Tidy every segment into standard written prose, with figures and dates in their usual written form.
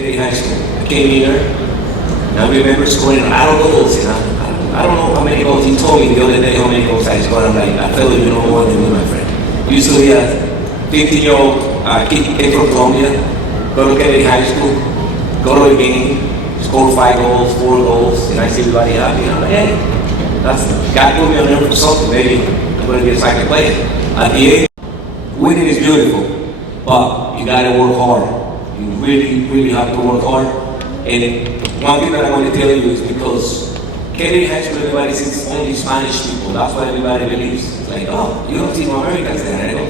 Kennedy High School. I came here, and I remember scoring a lot of goals, you know. I don't know how many goals. He told me the other day how many goals I scored. I'm like, I felt you know more than me, my friend. Usually a 15-year-old kid from Colombia, go to Kennedy High School, go to a game, score 5 goals, 4 goals, and I see everybody happy. And I'm like, hey, that's God put me on there for something. Maybe I'm going to be a second player. At the age, winning is beautiful, but you got to work hard. You really, really have to work hard. And one thing that I want to tell you is because Kennedy High School, everybody thinks only Spanish people. That's what everybody believes. It's like, oh, you don't teach Americans there. I go,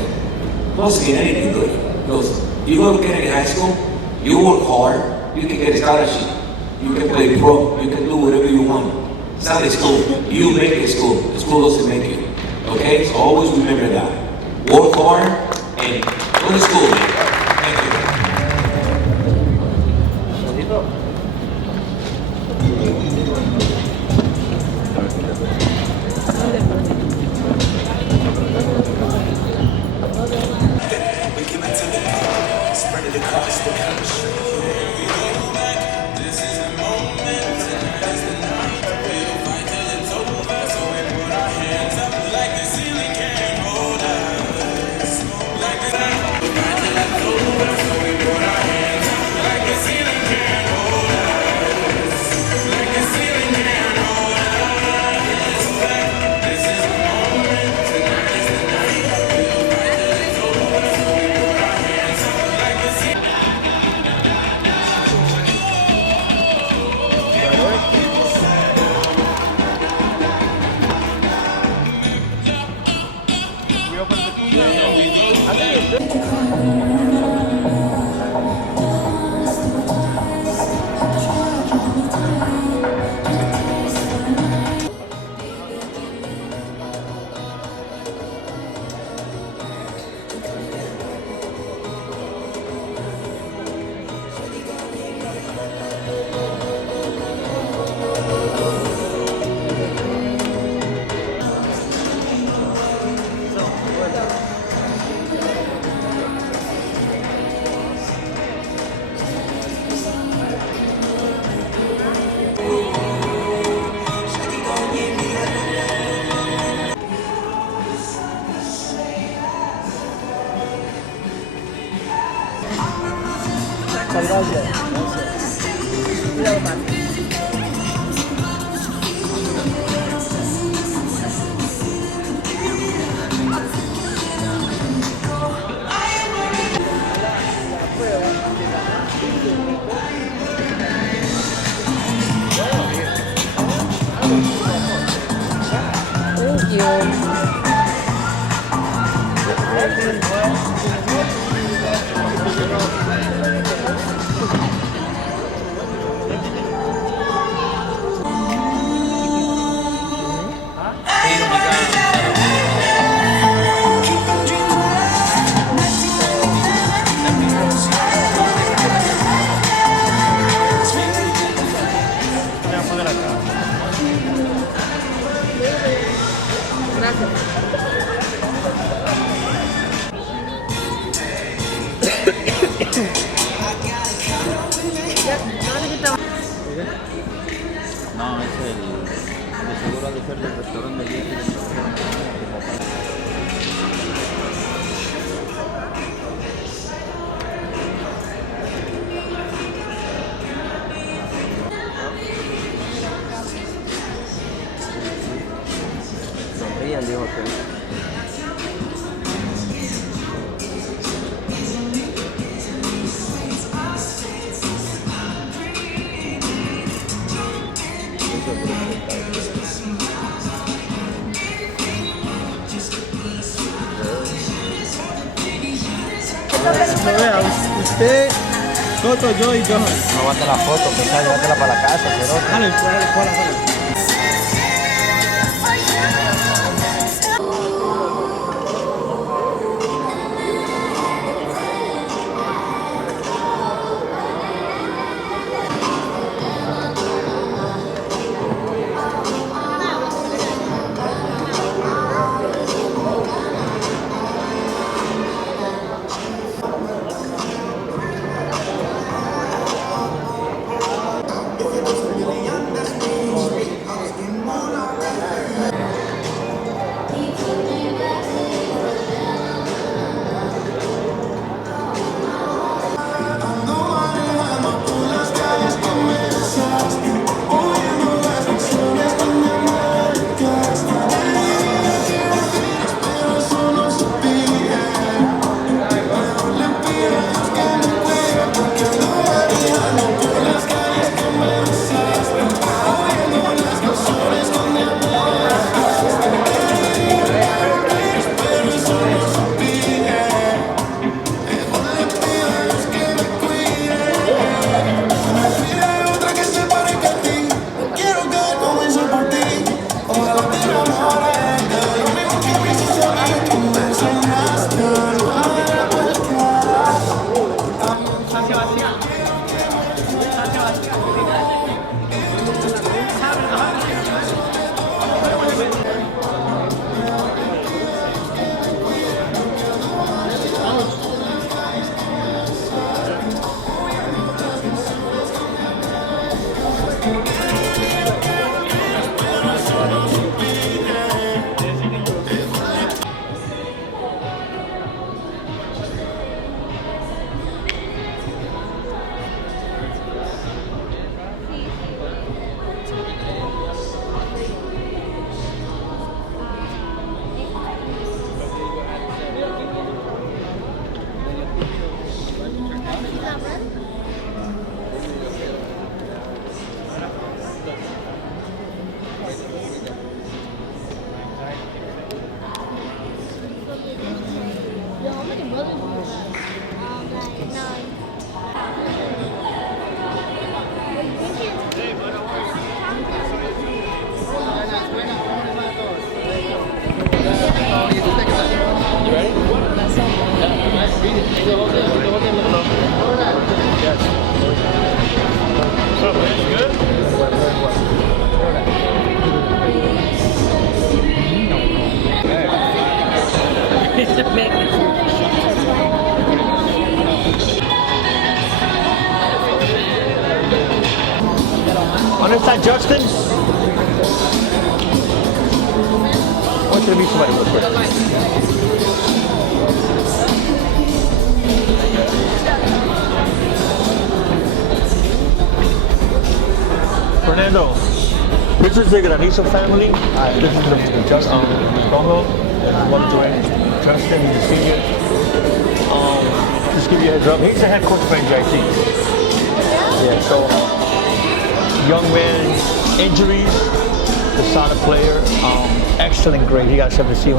doesn't mean anything good. Because you go to Kennedy High School, you work hard, you can get a scholarship. You can play pro, you can do whatever you want. It's not a school. You make a school. The school doesn't make you. Okay? So always remember that. Work hard and go to school, man. Thank you. No, es de seguro ha de ser del restaurante de allí. Sonrían, dijo que. Vea, usted, Soto, yo y Johan. No aguanta la foto, pensá, llévatela para la casa, pero. Dale, fuera. On this side, Justin. I want you to meet somebody real quick. Fernando, this is the Granizo family. This is the Justin Congo, and one joined Justin, he's a senior. Just give you a heads up, he's the head coach for NJIT. Yeah, so young man, injuries, the solid player, excellent grade. He got 7C.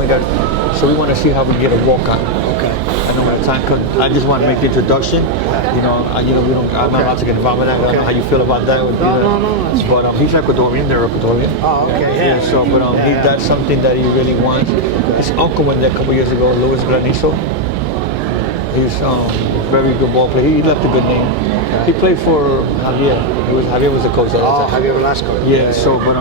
So we want to see how we get a walk on. Okay. I know my time comes. I just want to make the introduction. You know, we don't. I'm not allowed to get involved with that. I don't know how you feel about that. No. But he's Ecuadorian. They're Ecuadorian. Oh, okay. Yeah. So, but that's something that he really wants. His uncle went there a couple years ago, Luis Granizo. He's very good ball player. He left a good name. He played for Javier. Javier was the coach at that time. Javier Velasco. Yeah. So, but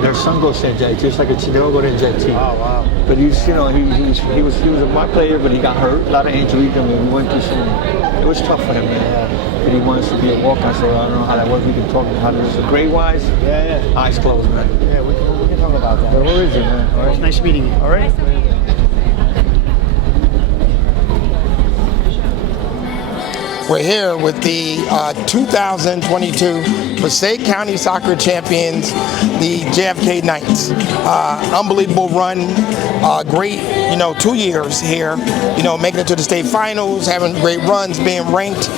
their son goes to NJIT. It's like they all go to NJIT. Oh wow. But he was a my player, but he got hurt. A lot of injuries. I mean, we went through some. It was tough for him, man. Yeah. But he wants to be a walk-on, so I don't know how that works. We can talk how this is grade-wise. Yeah. Eyes closed, man. Yeah, we can talk about that. But where is it, man? All right. It's nice meeting you. All right. We're here with the 2022 Passaic County Soccer Champions, the JFK Knights. Unbelievable run, great, 2 years here, making it to the state finals, having great runs, being ranked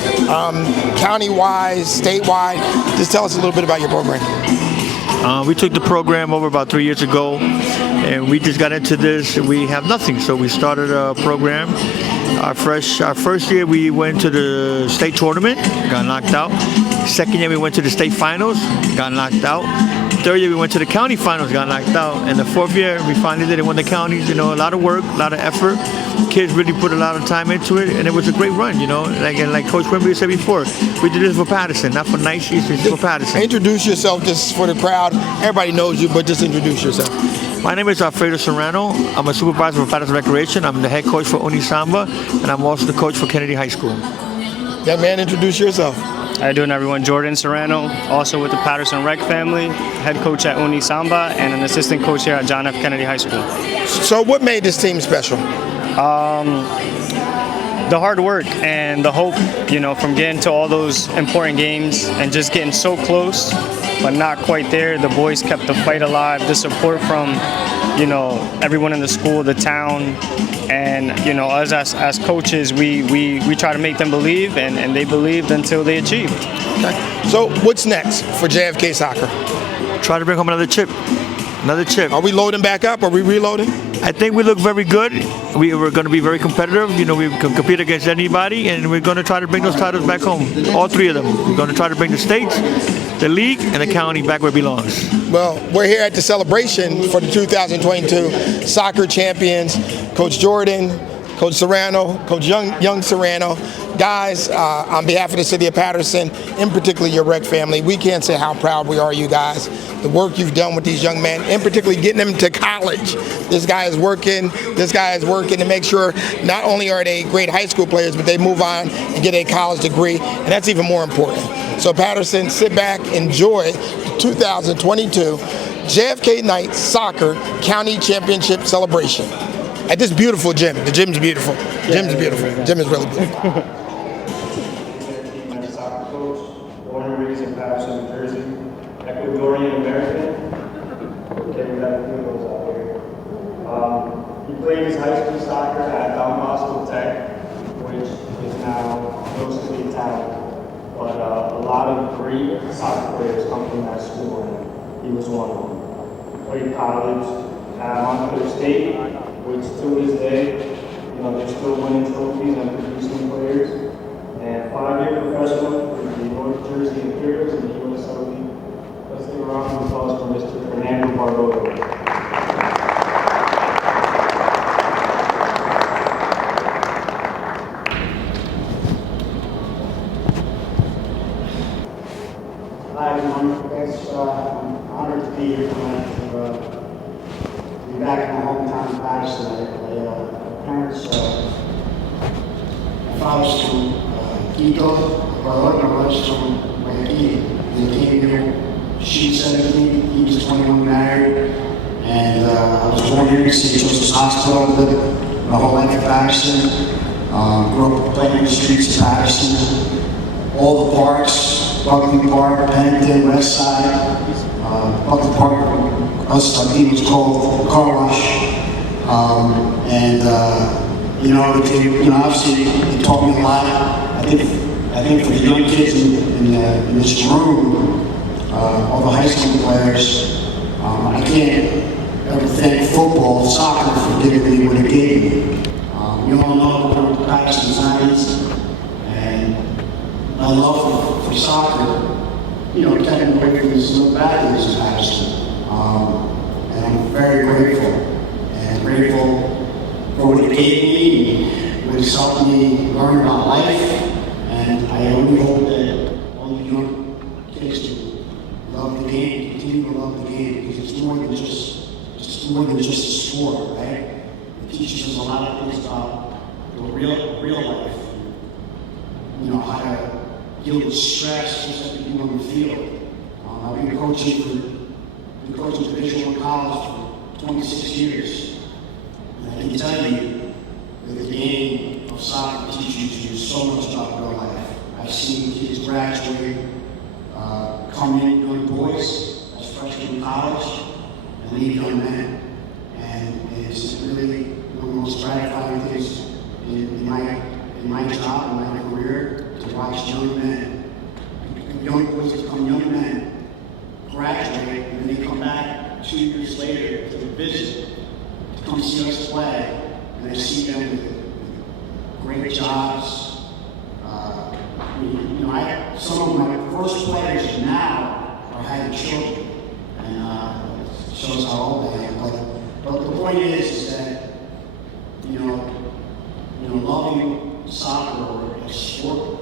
county-wise, statewide. Just tell us a little bit about your program. We took the program over about 3 years ago, and we just got into this. We have nothing, so we started a program. Our first year we went to the state tournament, got knocked out. Second year we went to the state finals, got knocked out. Third year we went to the county finals, got knocked out. And the fourth year we finally did it, won the counties. A lot of work, a lot of effort. Kids really put a lot of time into it, and it was a great run. Like Coach E.Wimberly said before, we did this for Paterson, not for Knights, it's for Paterson. Introduce yourself just for the crowd. Everybody knows you, but just introduce yourself. My name is Alfredo Serrano. I'm a supervisor for Paterson Recreation. I'm the head coach for Unisamba, and I'm also the coach for Kennedy High School. Young man, introduce yourself. How you doing, everyone? Jordan Serrano, also with the Paterson Rec family, head coach at Unisamba, and an assistant coach here at John F. Kennedy High School. So what made this team special? The hard work and the hope, from getting to all those important games and just getting so close, but not quite there. The boys kept the fight alive. The support from, everyone in the school, the town, and us as coaches, we try to make them believe, and they believed until they achieved. Okay. So what's next for JFK Soccer? Try to bring home another chip. Another chip. Are we loading back up? Are we reloading? I think we look very good. We're going to be very competitive. We can compete against anybody, and we're going to try to bring those titles back home. All three of them. We're going to try to bring the states, the league, and the county back where it belongs. Well, we're here at the celebration for the 2022 Soccer Champions. Coach Jordan, Coach Serrano, Coach Young Serrano. Guys, on behalf of the city of Paterson, in particular your rec family, we can't say how proud we are of you guys. The work you've done with these young men, and particularly getting them to college. This guy is working to make sure not only are they great high school players, but they move on and get a college degree, and that's even more important. So Paterson, sit back, enjoy the 2022 JFK Knights Soccer County Championship celebration at this beautiful gym. The gym's beautiful. Gym is really beautiful. Soccer coach, born and raised in Paterson, New Jersey, Ecuadorian American. Okay, we got a few of those out here. He played his high school soccer at Don Bosco Tech, which is now mostly Italian. But a lot of great soccer players come from that school, and he was one of them. Played college at Montclair State, which to this day, they're still winning trophies and producing players. And 5-year professional for the North Jersey Imperials and the USL League. Let's give a round of applause for Mr. Fernando Barbosa. be back in my hometown of Paterson. My parents, my father's from Quito, Ecuador, my mother's from Guayaquil. They came here, she's 17, he was 21, married, and I was born here in St. Joseph's Hospital. I lived my whole life in Paterson. Grew up playing in the streets of Paterson. All the parks, Buckley Park, Pennington, West Side, Buckley Park, us, I think it was called Car Wash. Obviously it taught me a lot. I think for the young kids in this room, all the high school players, I can't ever thank football, soccer for giving me what it gave me. We all know the Paterson's 90s, and my love for soccer, kept me away from these little bad things in Paterson. And I'm very grateful for what it gave me, what it's helped me learn about life, and I only hope that all the young kids do love the game, continue to love the game, because it's more than just a sport, right? It teaches us a lot of things about the real life. How to deal with stress, just like you do on the field. I've been coaching Division I college for 26 years. And I can tell you that the game of soccer teaches you so much about real life. I've seen kids graduate, come in young boys as freshmen in college, and leave young men. And it's really one of the most gratifying things in my job, in my career, to watch young boys become young men, graduate, and then they come back 2 years later to the visit, to come see us play, and I see them with great jobs. Some of my first players now are having children, and it shows how old they am. But the point is that loving soccer or a sport,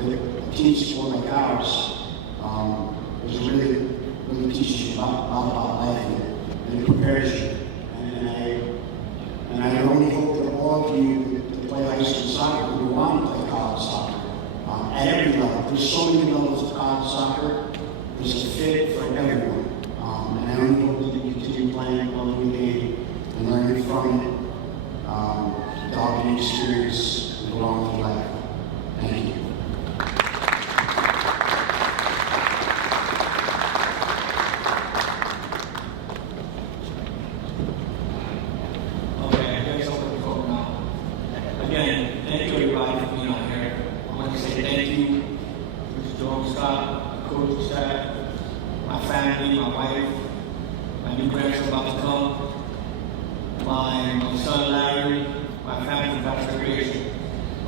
a team sport like ours, is really teaches you about life, and it prepares you. And I only hope that all of you that play high school soccer who want to play college soccer, at every level. There's so many levels of college soccer. There's a fit for everyone. And I only hope that you continue playing, loving the game, and learning from it. Developing experience and go on with life. Thank you. Okay, I guess I'll put the phone now. Again, thank you everybody for being out here. I want to say thank you, Mr. Jones Scott, my coaching staff, my family, my wife, my new grandson about to come, my son Larry, my family from Passaic.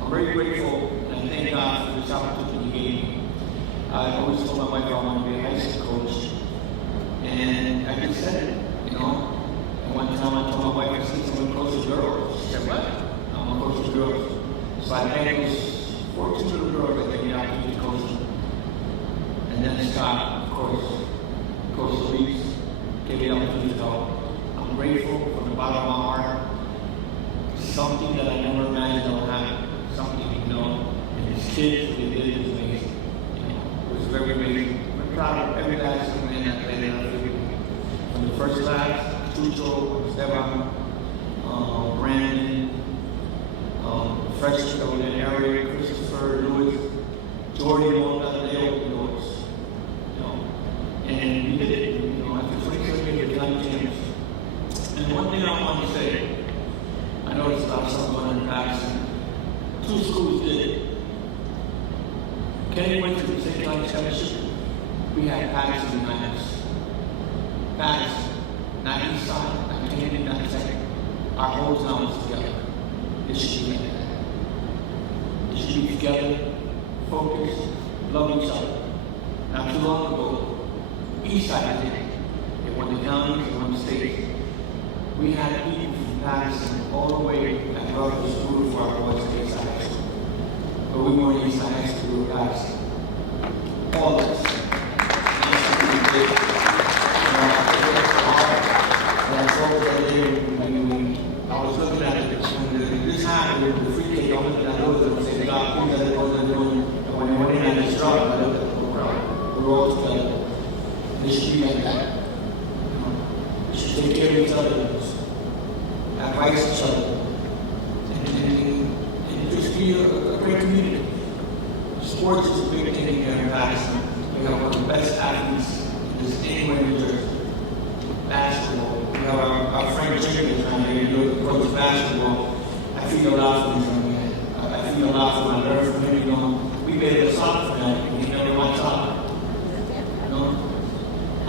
I'm very grateful and I thank God for this opportunity he gave me. I always told my wife I want to be a high school coach, and I just said it, And one time I told my wife, I said, I'm going to coach the girls. She said, what? I'm going to coach the girls. So I had those 14 little girls that gave me the opportunity to coach them. And then Scott, of course, Coach Luis, gave me the opportunity to help. I'm grateful from the bottom of my heart. Something that I never imagined I would happen. Something, and these kids, what they did was amazing. It was very amazing. I'm proud of every last man that played in our field. From the first class, Chucho, Esteban, Brandon, freshman that was in the area, Christopher, Lewis, Jordan, all that, they opened doors. And we did it. After 27 years, we got a chance. And one thing I want to say, I noticed about someone in Paterson. 2 schools did it. Kenny went to the St. John's Championship. We had Paterson behind us. Paterson, not east side, not Canyon, not second. Our whole town was together. It should be like that. It should be together, focused, love each other. Not too long ago, east side did it. They won the counties, they won the states. We had people from Paterson all the way at Rutgers school for our boys to East Side High School. But we weren't East Side High School, we were Paterson. All of us. take care of each other, advise each other, and just be a great community. Sports is a big thing here in Paterson. We have one of the best athletes in this anywhere in New Jersey. Basketball. We have our friend Jimmy down here, you coach basketball. I feel a lot for these young men. I feel a lot for him. I learned from him, we made a soccer for him, and he never won soccer.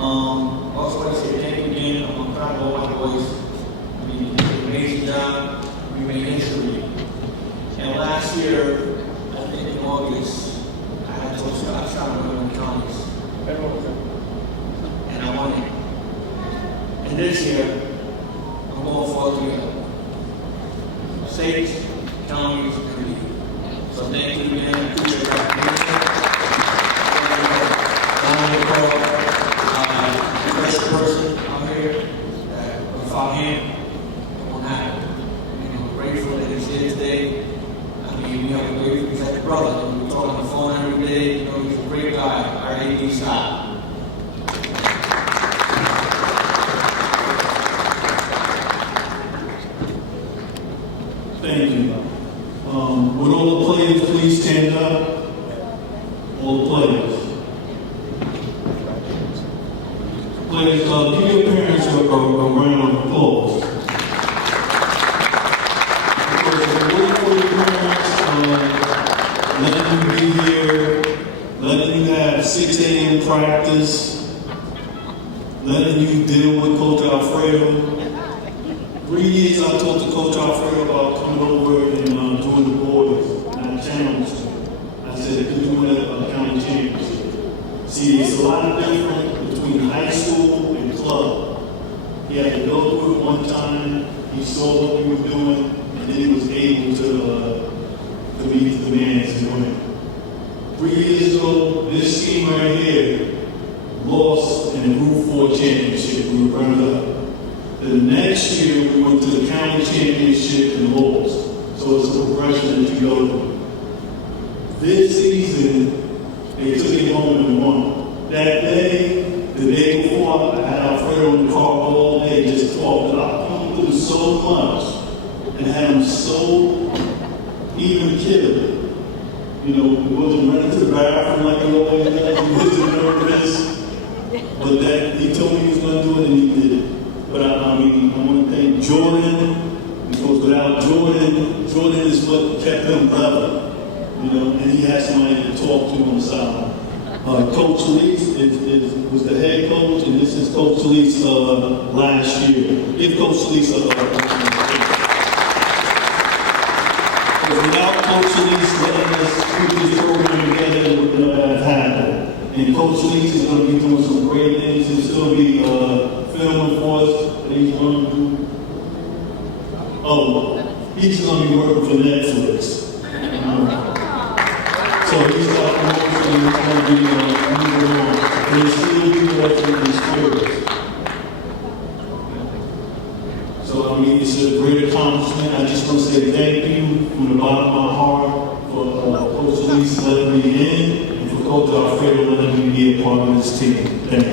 Also want to say thank you again. I'm proud of all my boys. I mean, you did an amazing job. We made history. And last year, I think in August, I had told Scott Shotwell in Counties. And I won it. And this year, I'm going for all three of them. States, counties, and league. So thank you again. Appreciate that. First person out here that without him, it won't happen. We're grateful that he's here today. I mean, we have a great, he's like a brother. We talk on the phone every day. He's a great guy. Our AD Scott. Thank you. Would all the players please stand up? All the players. Players, give your parents a round of applause. Because it's really for your parents, letting you be here, letting you have 6 a.m. practice, letting you deal with Coach Alfredo. 3 years I talked to Coach Alfredo about coming over and doing the boys, and I challenged him. I said, if you're doing a county championship. See, it's a lot different between high school and club. He had to go through it one time, he saw what we were doing, and then he was able to meet the demands and win. 3 years ago, this team right here lost in the Group 4 championship. We were burned up. The next year, we went to the county championship and lost. So it's a progression that you go through. This season, they took it home and won. That day, the day before, I had Alfredo in the car all day just talking. I come through so much and had him so even-killed. He wasn't running to the bathroom like he always does. He wasn't nervous. But that he told me he was going to do it, and he did it. But I want to thank Jordan, because without Jordan is what kept him level, and he had somebody to talk to on the side. Coach Lees was the head coach, and this is Coach Lees last year. Give Coach Lees without Coach Lees letting us put this program together, it would never have happened. And Coach Lees is going to be doing some great things. He'll still be filming for us, and he's going to do. He's going to be working for Netflix. So he's got promotion, he's going to be moving on. And he'll still be working in spirit. So it's a great accomplishment. I just want to say thank you from the bottom of my heart for Coach Lees letting me in, and for Coach Alfredo letting me be a part of this team. Thank you.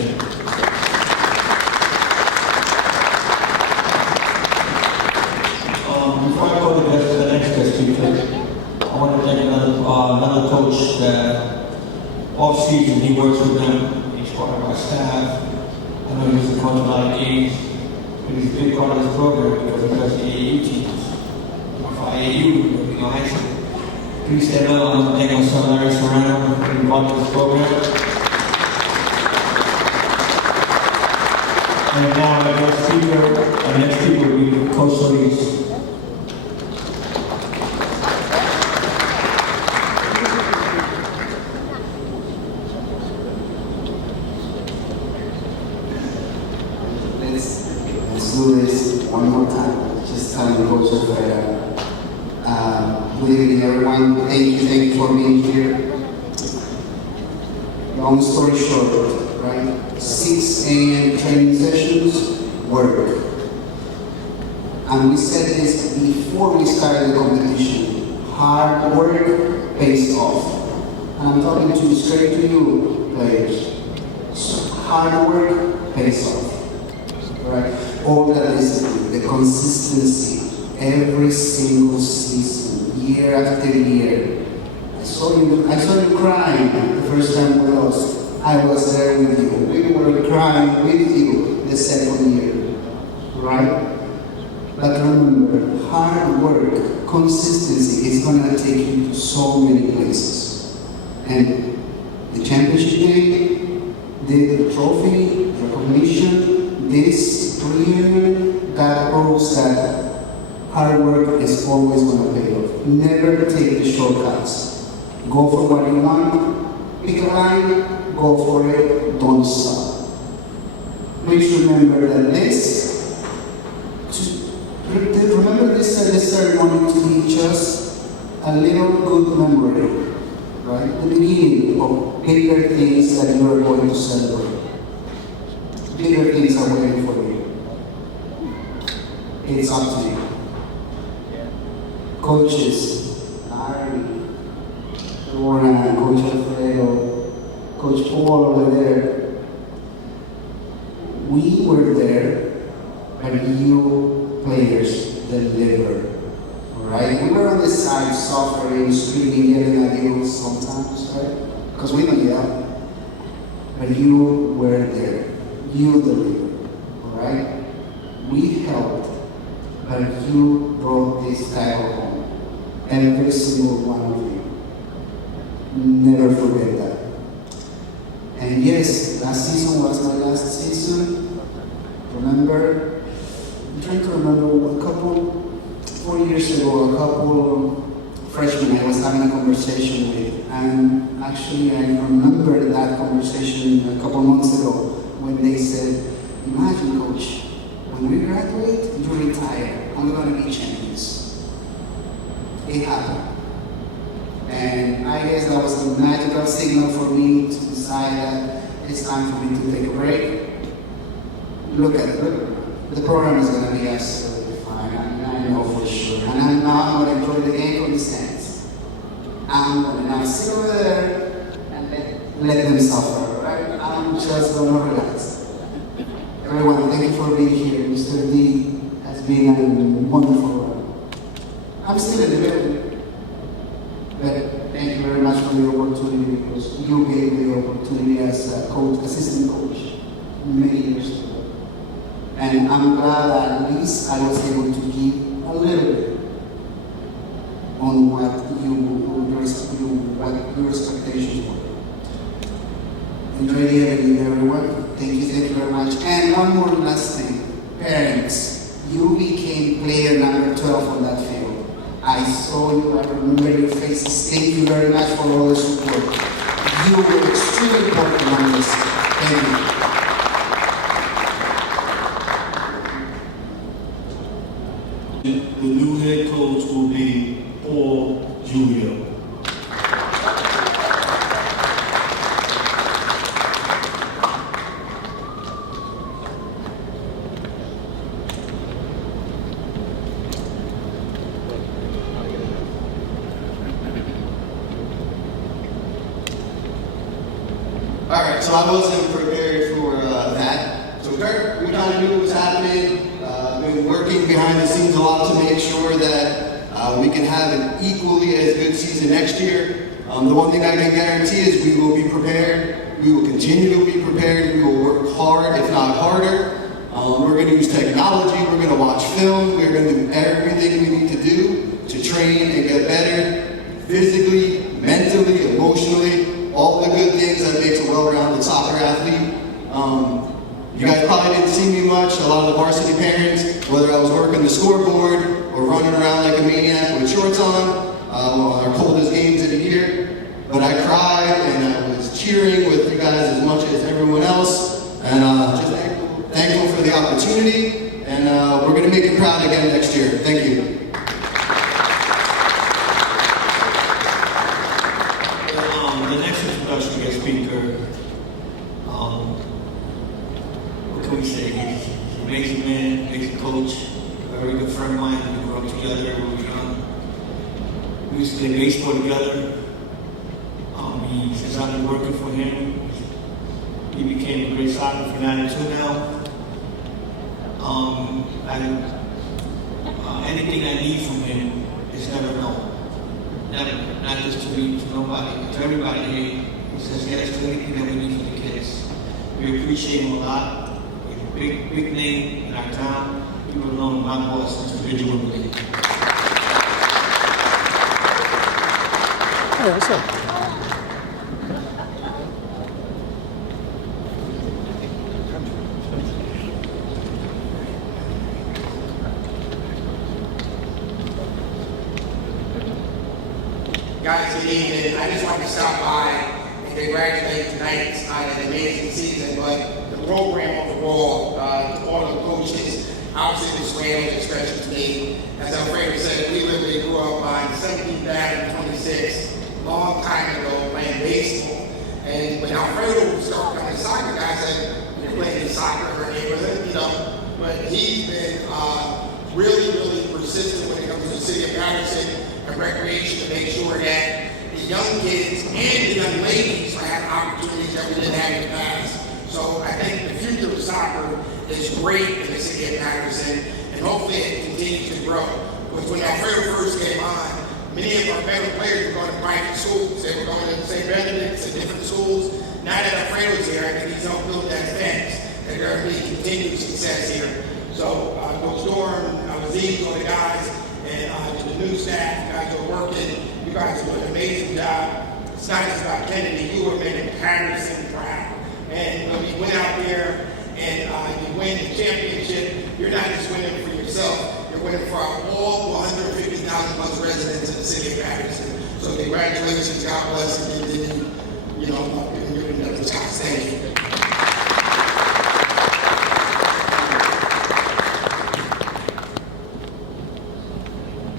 Before I go to the next guest speaker, I want to thank another coach that off season he works with them. He's part of our staff. I know he's a coach a lot of games, but he's a big part of this program because he does the AAU teams. For AAU, high school. Please stand up. I want to thank my son Larry Serrano for being involved in this program. And now our next speaker will be Coach Solis. Let's do this one more time. Just telling Coach Alfredo. Good evening, everyone. Thank you for being here. Long story short, right? 6 a.m. training sessions, work. And we said this before we started the competition. Hard work pays off. And I'm talking straight to you, players. Hard work pays off. Right? all the discipline, the consistency, every single season, year after year. I saw you crying the first time we lost. I was there with you. We were crying with you the second year, right? But remember, hard work, consistency is going to take you to so many places. And the championship game, the trophy, recognition, this reunion, that proves that hard work is always going to pay off. Never take the shortcuts. Go for what you want, pick a line, go for it, don't stop. Please remember that remember this ceremony to be just a little good memory, right? The beginning of bigger things that you are going to celebrate. Bigger things are waiting for you. It's up to you. Coaches, Larry, Roran, Coach Alfredo, Coach Paul over there, we were there, but you players deliver, right? We were on the side suffering, screaming, yelling at you sometimes, right? Because we don't yell. But you were there. You delivered, right? We helped, but you brought this title home. Every single one of you. Never forget that. And yes, last season was my last season. Remember? I'm trying to remember 4 years ago, a couple freshmen I was having a conversation with, and actually I remember that conversation a couple months ago when they said, imagine coach, when we graduate, you retire, and we're going to be champions. It happened. And I guess that was a magical signal for me to decide that it's time for me to take a break. Look at it. The program is going to be absolutely fine, I know for sure. And now I'm going to enjoy the game from the stands. I'm going to now sit over there and let them suffer, right? I'm just going to relax. Everyone, thank you for being here. Mr. D has been a wonderful run. I'm still in the building. But thank you very much for the opportunity, because you gave me the opportunity as a coach, assistant coach, many years ago. And I'm glad that at least I was able to give a little bit on what your expectations were. Enjoy the evening, everyone. Thank you very much. And one more last thing. Parents, you became player number 12 on that field. I saw you, I remember your faces. Thank you very much for all the support. You were extremely important on this. Thank you. The new head coach will be Paul Julio. Alright, so I wasn't prepared for that. So Kurt, we kind of knew what was happening. Been working behind the scenes a lot to make sure that we can have an equally as good season next year. The one thing I can guarantee is we will be prepared. We will continue to be prepared. We will work hard, if not harder. We're going to use technology. We're going to watch film. We're going to do everything we need to do to train and get better physically, mentally, emotionally, all the good things that makes a well-rounded soccer athlete. You guys probably didn't see me much, a lot of the varsity parents, whether I was working the scoreboard or running around like a maniac with shorts on our coldest games of the year. But I cried and I was cheering with you guys as much as everyone else. And just thankful for the opportunity. And we're going to make you proud again next year. Thank you. The next introduction guest speaker, what can we say? He's an amazing man, amazing coach, a very good friend of mine. We grew up together when we were young. We used to play baseball together. Since I've been working for him, he became a great soccer fanatic too now. Anything I need from him is never known. Never. Not just to me, to nobody, to everybody here. He says yes to anything that we need for the kids. We appreciate him a lot. He's a big name in our town. People know him, my boss, Mr. E.Wimberly. Hey, what's up? Guys, good evening. I just wanted to stop by and congratulate tonight on an amazing season, but the program overall, all the coaches, obviously the Swans, especially to me, as Alfredo said, we literally grew up on 17th Avenue 26, long time ago, playing baseball. And when Alfredo started becoming a soccer guy, I said, you're playing soccer in our neighborhood, you know. But he's been really persistent when it comes to the city of Paterson and recreation to make sure that the young kids and the young ladies have opportunities that we didn't have in the past. So I think the future of soccer is great in the city of Paterson, and hopefully it continues to grow. Because when Alfredo first came on, many of our better players were going to private schools. They were going to St. Benedict's and different schools. Now that Alfredo's here, I think he's helped build that fence. There's going to be continued success here. So Coach Dorn, Aziz, all the guys, and to the new staff, you guys are working. You guys are doing an amazing job. It's not just about Kennedy. You are making Paterson proud. And when you went out there and you win the championship, you're not just winning for yourself. You're winning for all 150,000 plus residents in the city of Paterson. So congratulations, God bless, and continue, you know, you're doing another job. Thank you.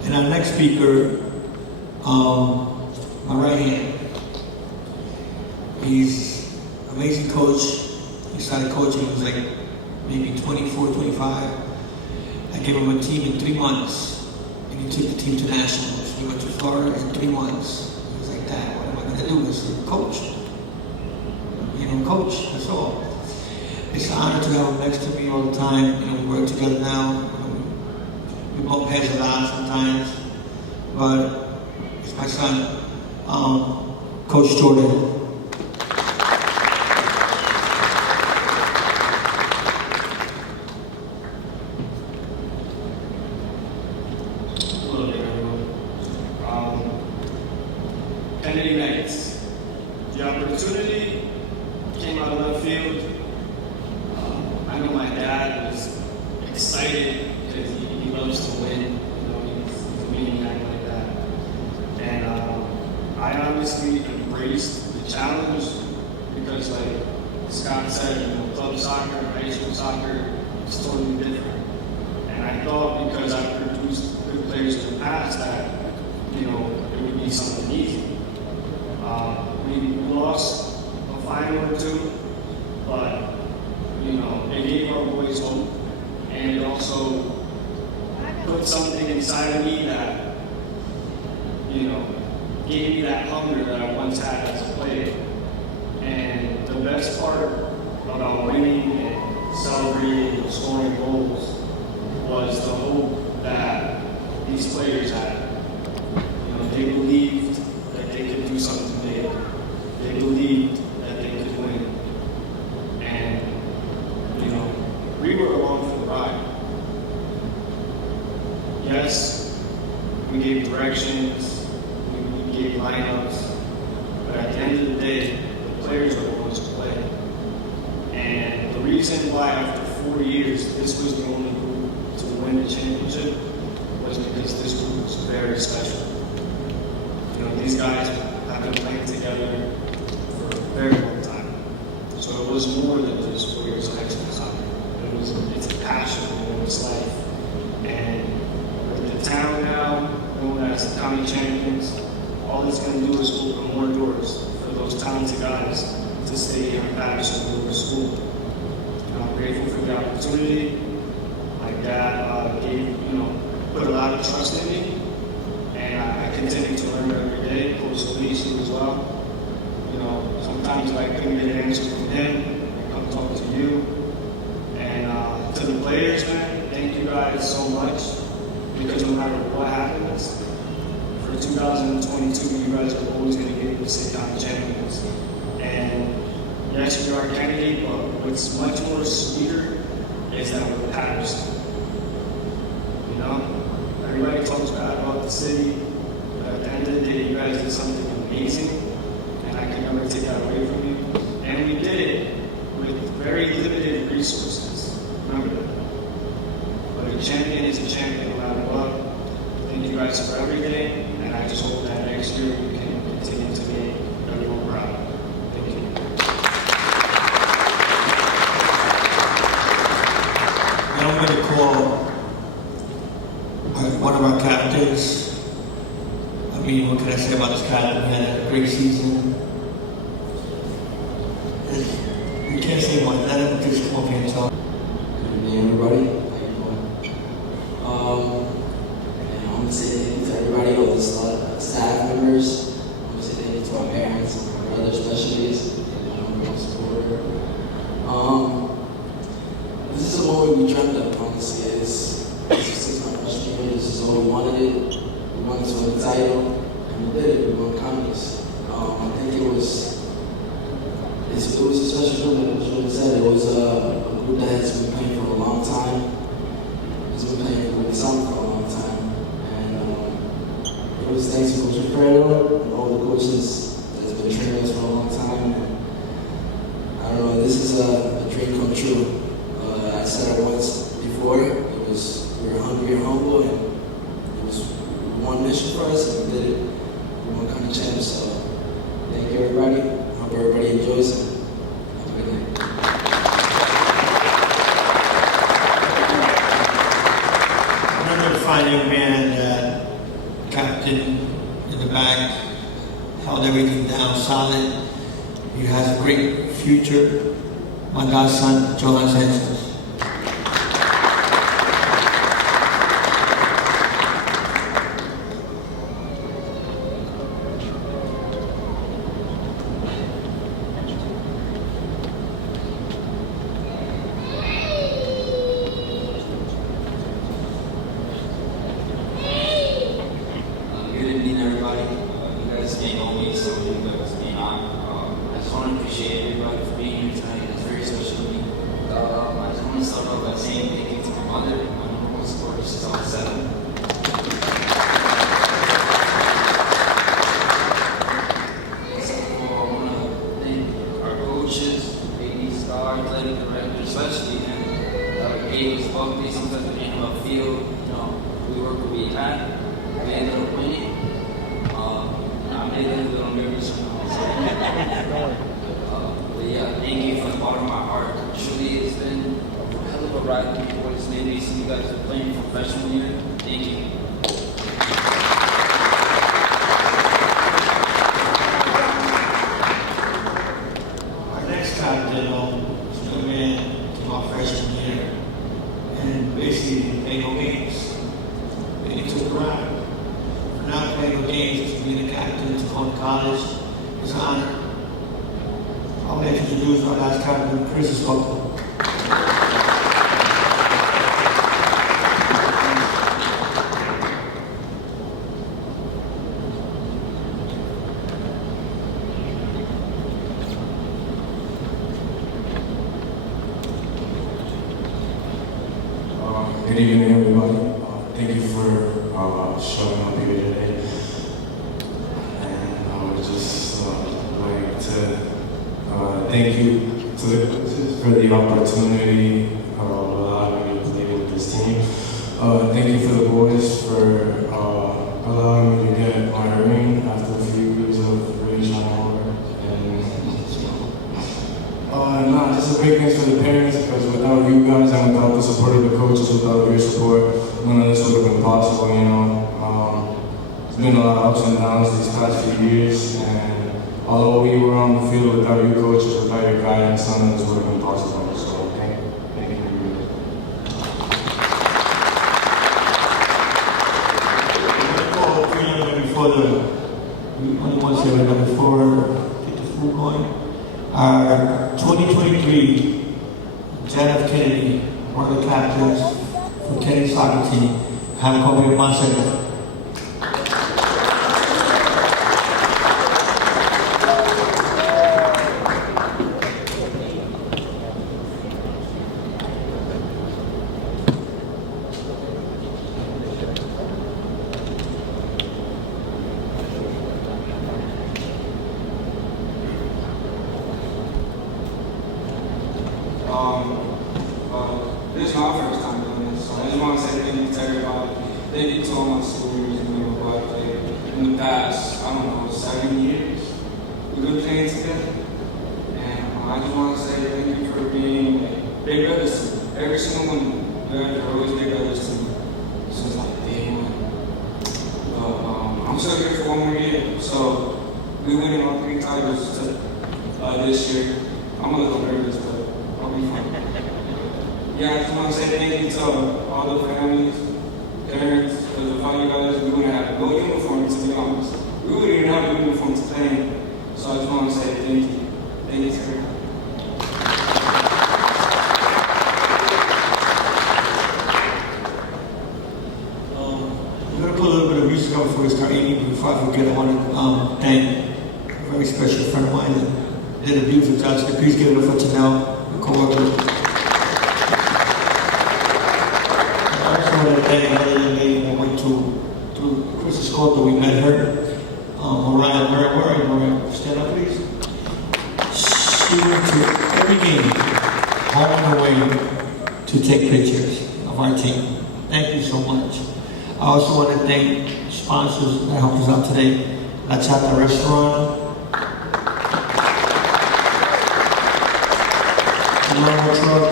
And our next speaker, my right hand. He's an amazing coach. He started coaching, he was like maybe 24, 25. I gave him a team in 3 months, and he took the team to nationals. We went to Florida in 3 months. He was like, Dad, what am I going to do? I said, coach. You know, coach, that's all. It's an honor to have him next to me all the time. You know, we work together now. We bump heads a lot sometimes, but it's my son, Coach Jordan. Hello there, everyone. Kennedy Knights. The opportunity came out of left field. I know my dad was excited because he loves to win. You know, he's a maniac like that. And I honestly embraced the challenge because, like Scott said, you know, club soccer, high school soccer is totally different. And I thought because I produced good players in the past that, you know, it would be something easy. We lost a final or two, but, you know, it gave our boys hope. And it also put something inside of me that, you know, gave me that hunger that I once had as a player. And the best part about winning and celebrating and scoring goals was the hope that these players had. You know, they believed that they could do something big. They believed that they could win. And, you know, we were along for the ride. Yes, we gave directions, we gave lineups, but at the end of the day, the players are the ones who play. And the reason why after 4 years, this was the only group to win the championship was because this group was very special. You know, these guys have been playing together for a very long time. So it was more than just 4 years of high school soccer. It's a passion, you know, it's life. And with the town now, known as the county champions, all it's going to do is open more doors for those talented guys to stay here in Paterson and go to school. And I'm grateful for the opportunity. My dad put a lot of trust in me, and I continue to learn every day. Coach Alicia as well. You know, sometimes I couldn't get an answer from him, I come talk to you. And to the players, man, thank you guys so much. Because no matter what happens, for 2022, you guys are always going to be able to sit down champions. And yes, we are a candidate, but what's much more sweeter is that we're Paterson. You know, everybody talks bad about the city, but at the end of the day, you guys did something amazing, and I can never take that away from you. And we did it with very limited resources. Remember that. But a champion is a champion no matter what. Thank you guys for everything, and I just hope that next year we can continue to make everyone proud. Thank you. Now I'm going to call one of our captains. I mean, what can I say about this captain? He had a great season. We can't say much. Let him just come up here and talk. Good evening, everybody. I'm going to say thank you to everybody, all the staff members. I'm going to say thank you to my parents, my brother especially. I'm a supporter. This is a moment we dreamt of, honestly. This is my freshman year. This is all we wanted it. We wanted to win the title, and we did it. We won counties. I think it was a special group, as Jordan said. It was a group that has been playing for a long time. It's been playing for the summer for a long time. And it was thanks to Coach Alfredo and all the coaches that's been training us for a long time. And I don't know, this is a dream come true. I said it once before, we were hungry and humble, and it was one mission for us, and we did it. We won county champs, so thank you everybody. I hope everybody enjoys it. Have a good night. Another fine young man that captain in the back, held everything down solid. He has a great future. My godson, Johan Sanchez. Good evening, everybody. You guys can't know me, so you guys may not. I just want to appreciate everybody for being here tonight. It's very special to me. I just want to start off by saying thank you to my mother, my number one supporter since I was 7. Second of all, I want to thank our coaches, ladies, our athletic director, especially, and gave us buckets, sometimes we didn't have a field. You know, we worked what we had. We ended up winning. I made a little nervous when I was but yeah, thank you from the bottom of my heart. Truly, it's been a hell of a ride with you boys. Maybe you guys are playing for freshman year. Thank you. Our next captain, is a young man to my freshman year, and basically didn't play no games. And he took a ride. For not playing no games, to be the captain to go to college is an honor. I'll introduce our last captain, Chris Scott. Good evening, everybody. Thank you for showing up here today. And I would just like to thank you to the coaches for the opportunity of allowing me to play with this team. Thank you for the boys for allowing me to get my ring after a few years of really trying hard. And just a big thanks for the parents, because without you guys and without the support of the coaches, without your support, none of this would have been possible, you know. It's been a lot of ups and downs these past few years, and although we were on the field without you coaches, without your guidance, none of this would have been possible. So thank you. Our 2023 Jan F. Kennedy, one of the captains. practice for Kenny's soccer team. Have a couple of months ago. This is my first time doing this, so I just want to say thank you to everybody. Thank you to all my schoolmates who I've played in the past, I don't know, 7 years. We've been playing together. And I just want to say thank you for being big brothers to me. Every single one of you. You're always big brothers to me. Since like day one. But I'm still here for one more year. So we winning all 3 titles this year. I'm a little nervous, but I'll be fine. Yeah, I just want to say thank you to all the families, parents, because without you guys, we wouldn't have no uniform, to be honest. We wouldn't even have a uniform to play in. So I just want to say thank you. Thank you to everybody. We're going to put a little bit of music on before we start eating. Before I forget, I want to thank a very special friend of mine that did a beautiful job. So please give it up for Janelle, my co-worker. Another young lady that went to Chris's Court that we met her. Mariah, where are you, Mariah? Stand up, please. She went to every game, home and away, to take pictures of our team. Thank you so much. I also want to thank sponsors that helped us out today. La Chata Restaurant, Normal Truck,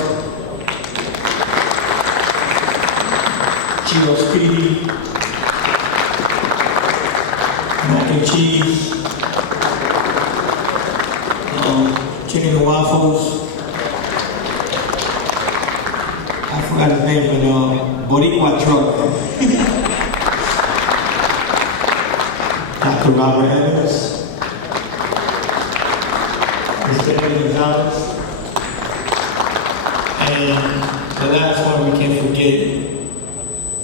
Gio Speedy, mac and cheese, chicken and waffles. I forgot his name, but Boricua Truck. Dr. Robert Evans, Mr. Eddie Gonzalez, and the last one we can't forget.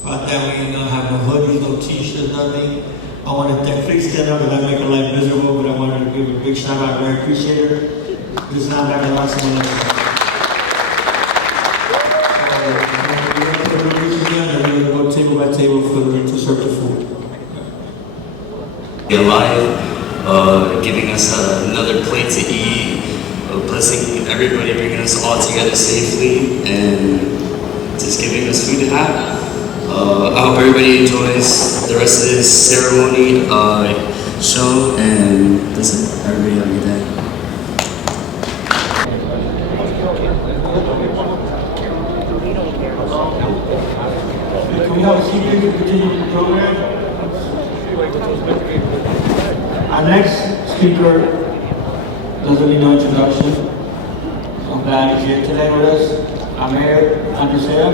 About that, we don't have no hoodies, no t-shirts, nothing. I want to thank, please stand up because I make her life miserable, but I want to give a big shout out. I very appreciate her. This is not back in lots of money. We're going to go table by table to serve the food. You're alive, giving us another plate to eat, blessing everybody, bringing us all together safely, and just giving us food to have. I hope everybody enjoys the rest of this ceremony, show, and that's it. Everybody have a good day. Can we have a seat to continue the program? Our next speaker doesn't need no introduction. I'm glad he's here today with us. Our Mayor, Andrea.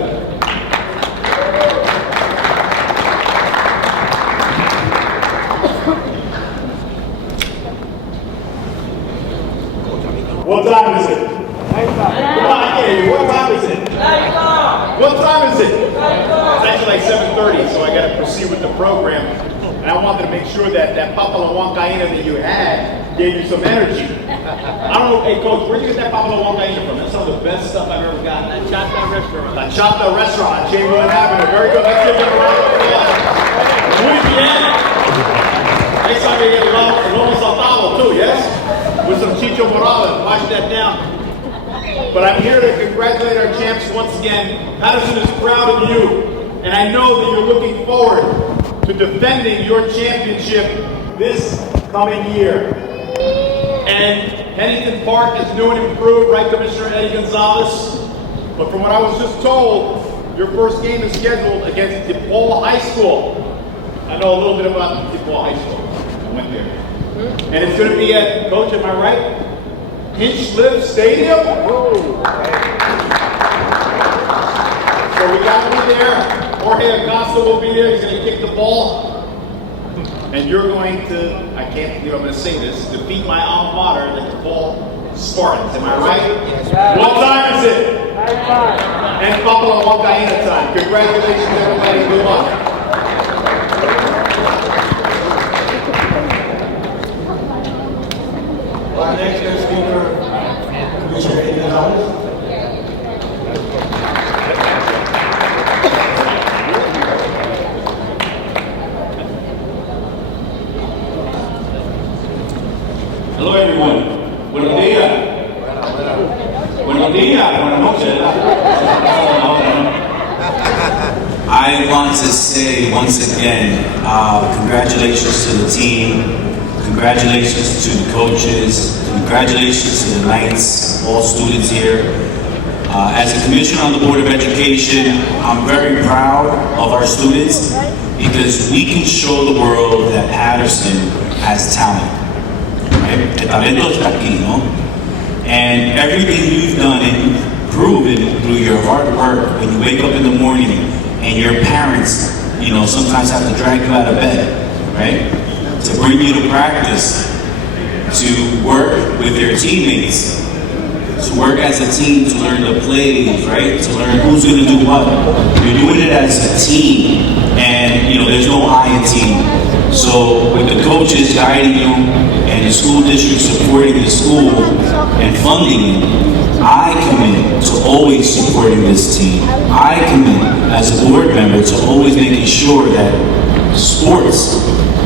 What time is it? Come on, I can't hear you. What time is it? What time is it? It's actually like 7:30, so I got to proceed with the program. And I wanted to make sure that that papala huancaína that you had gave you some energy. I don't know, hey coach, where'd you get that papala huancaína from? That's some of the best stuff I've ever gotten. La Chata Restaurant. La Chata Restaurant on Chamberlain Avenue. Very good. Let's give them a round of applause. Muy bien. Next time we get lomo saltado too, yes? With some chicho morada, wash that down. But I'm here to congratulate our champs once again. Paterson is proud of you, and I know that you're looking forward to defending your championship this coming year. And Pennington Park is new and improved, right, Commissioner Eddie Gonzalez? But from what I was just told, your first game is scheduled against DePaul High School. I know a little bit about DePaul High School. I went there. And it's going to be at, Coach, am I right? Hinchcliffe Stadium? So we got to be there. Jorge Acosta will be there. He's going to kick the ball. And you're going to, I can't believe I'm going to say this, defeat my alma mater, the DePaul Spartans. Am I right? Yes. What time is it? 9:05. And Buffalo one guy at a time. Congratulations, everybody. Good luck. Our next guest speaker, Commissioner E.Wimberly. Hello everyone. Buenos días. Buenos días. Buenas noches. I want to say once again, congratulations to the team, congratulations to the coaches, congratulations to the Knights, all students here. As a commissioner on the Board of Education, I'm very proud of our students because we can show the world that Paterson has talent. Right? El talento está aquí, no? And everything you've done and proven through your hard work when you wake up in the morning and your parents, sometimes have to drag you out of bed, right? To bring you to practice, to work with your teammates, to work as a team, to learn the plays, right? To learn who's going to do what. You're doing it as a team, and there's no I in team. So with the coaches guiding you and the school district supporting the school and funding it, I commit to always supporting this team. I commit as a board member to always making sure that sports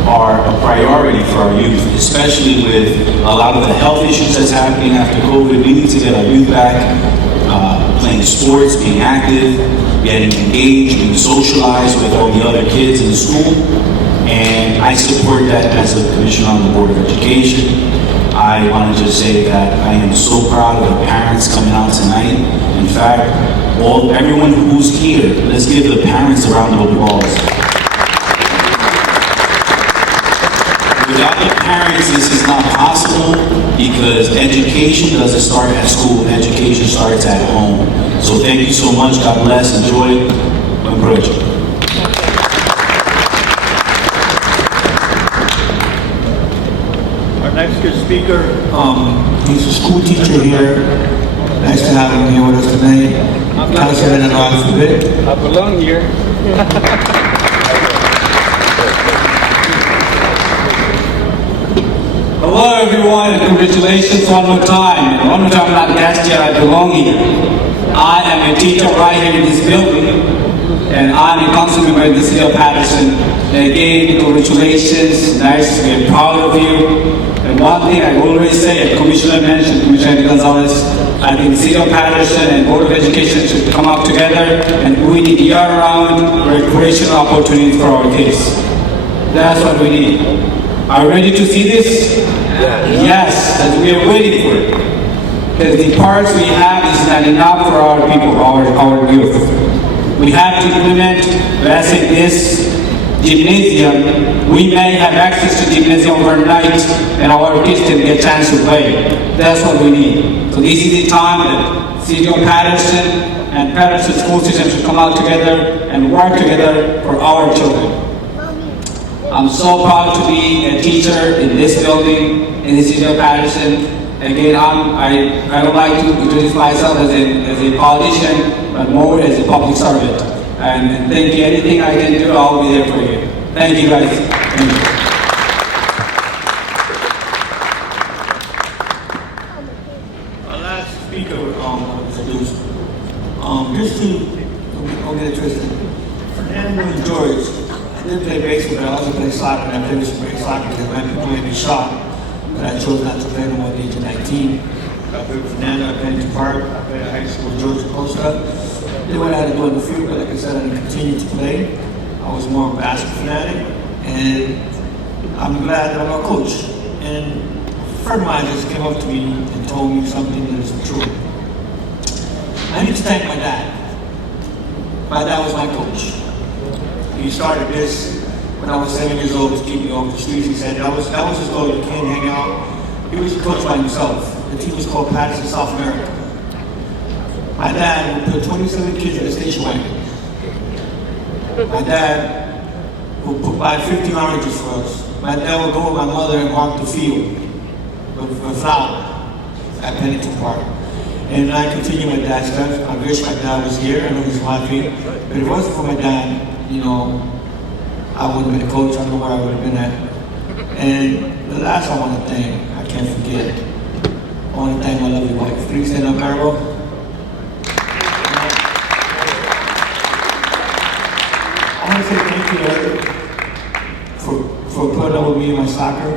are a priority for our youth, especially with a lot of the health issues that's happening after COVID. We need to get our youth back playing sports, being active, getting engaged, being socialized with all the other kids in the school. And I support that as a commissioner on the Board of Education. I want to just say that I am so proud of the parents coming out tonight. In fact, everyone who's here, let's give the parents a round of applause. Without the parents, this is not possible because education doesn't start at school, education starts at home. So thank you so much, God bless, enjoy, buen provecho. Next guest speaker, he's a school teacher here. Nice to have him here with us tonight. Councilman and alphabet. I belong here. Hello everyone, and congratulations one more time. One more time, not guest here, I belong here. I am a teacher right here in this building, and I'm a council member in the city of Paterson. And again, congratulations, nice to be proud of you. And one thing I always say, as Commissioner mentioned, Commissioner Gonzalez, I think City of Paterson and Board of Education should come up together and we need year-round recreational opportunities for our kids. That's what we need. Are you ready to see this? Yes, and we are waiting for it. Because the parts we have is not enough for our people, our youth. We have to implement, let's say this, gymnasium. We may have access to gymnasium overnight and our kids can get a chance to play. That's what we need. So this is the time that City of Paterson and Paterson school system should come out together and work together for our children. I'm so proud to be a teacher in this building, in the City of Paterson. Again, I don't like to introduce myself as a politician, but more as a public servant. And thank you. Anything I can do, I'll be there for you. Thank you, guys. Thank you. Our last speaker I'll introduce. Just to don't get it twisted. Fernando and George, I did play baseball, but I also played soccer, and I played soccer because my people made me shot. But I chose not to play no more at the age of 19. I played with Fernando, I played in Park, I played at high school with George Costa. Did what I had to do on the field, but like I said, I didn't continue to play. I was more of a basketball fanatic, and I'm glad that I'm a coach. And a friend of mine just came up to me and told me something that is true. I need to thank my dad. My dad was my coach. He started this when I was 7 years old to keep me off the streets. He said that was his goal. You can't hang out. He was a coach by himself. The team was called Paterson South America. My dad would put 27 kids in a station wagon. My dad would buy 50 oranges for us. My dad would go with my mother and walk the field with flour at Pennington Park. And I continue my dad's steps. I wish my dad was here. I know he's happy. But if it wasn't for my dad, I wouldn't have been a coach. I don't know where I would have been at. And the last I want to thank, I can't forget. I want to thank my lovely wife. Please stand up, Maribel. I want to say thank you to her for putting up with me in my soccer.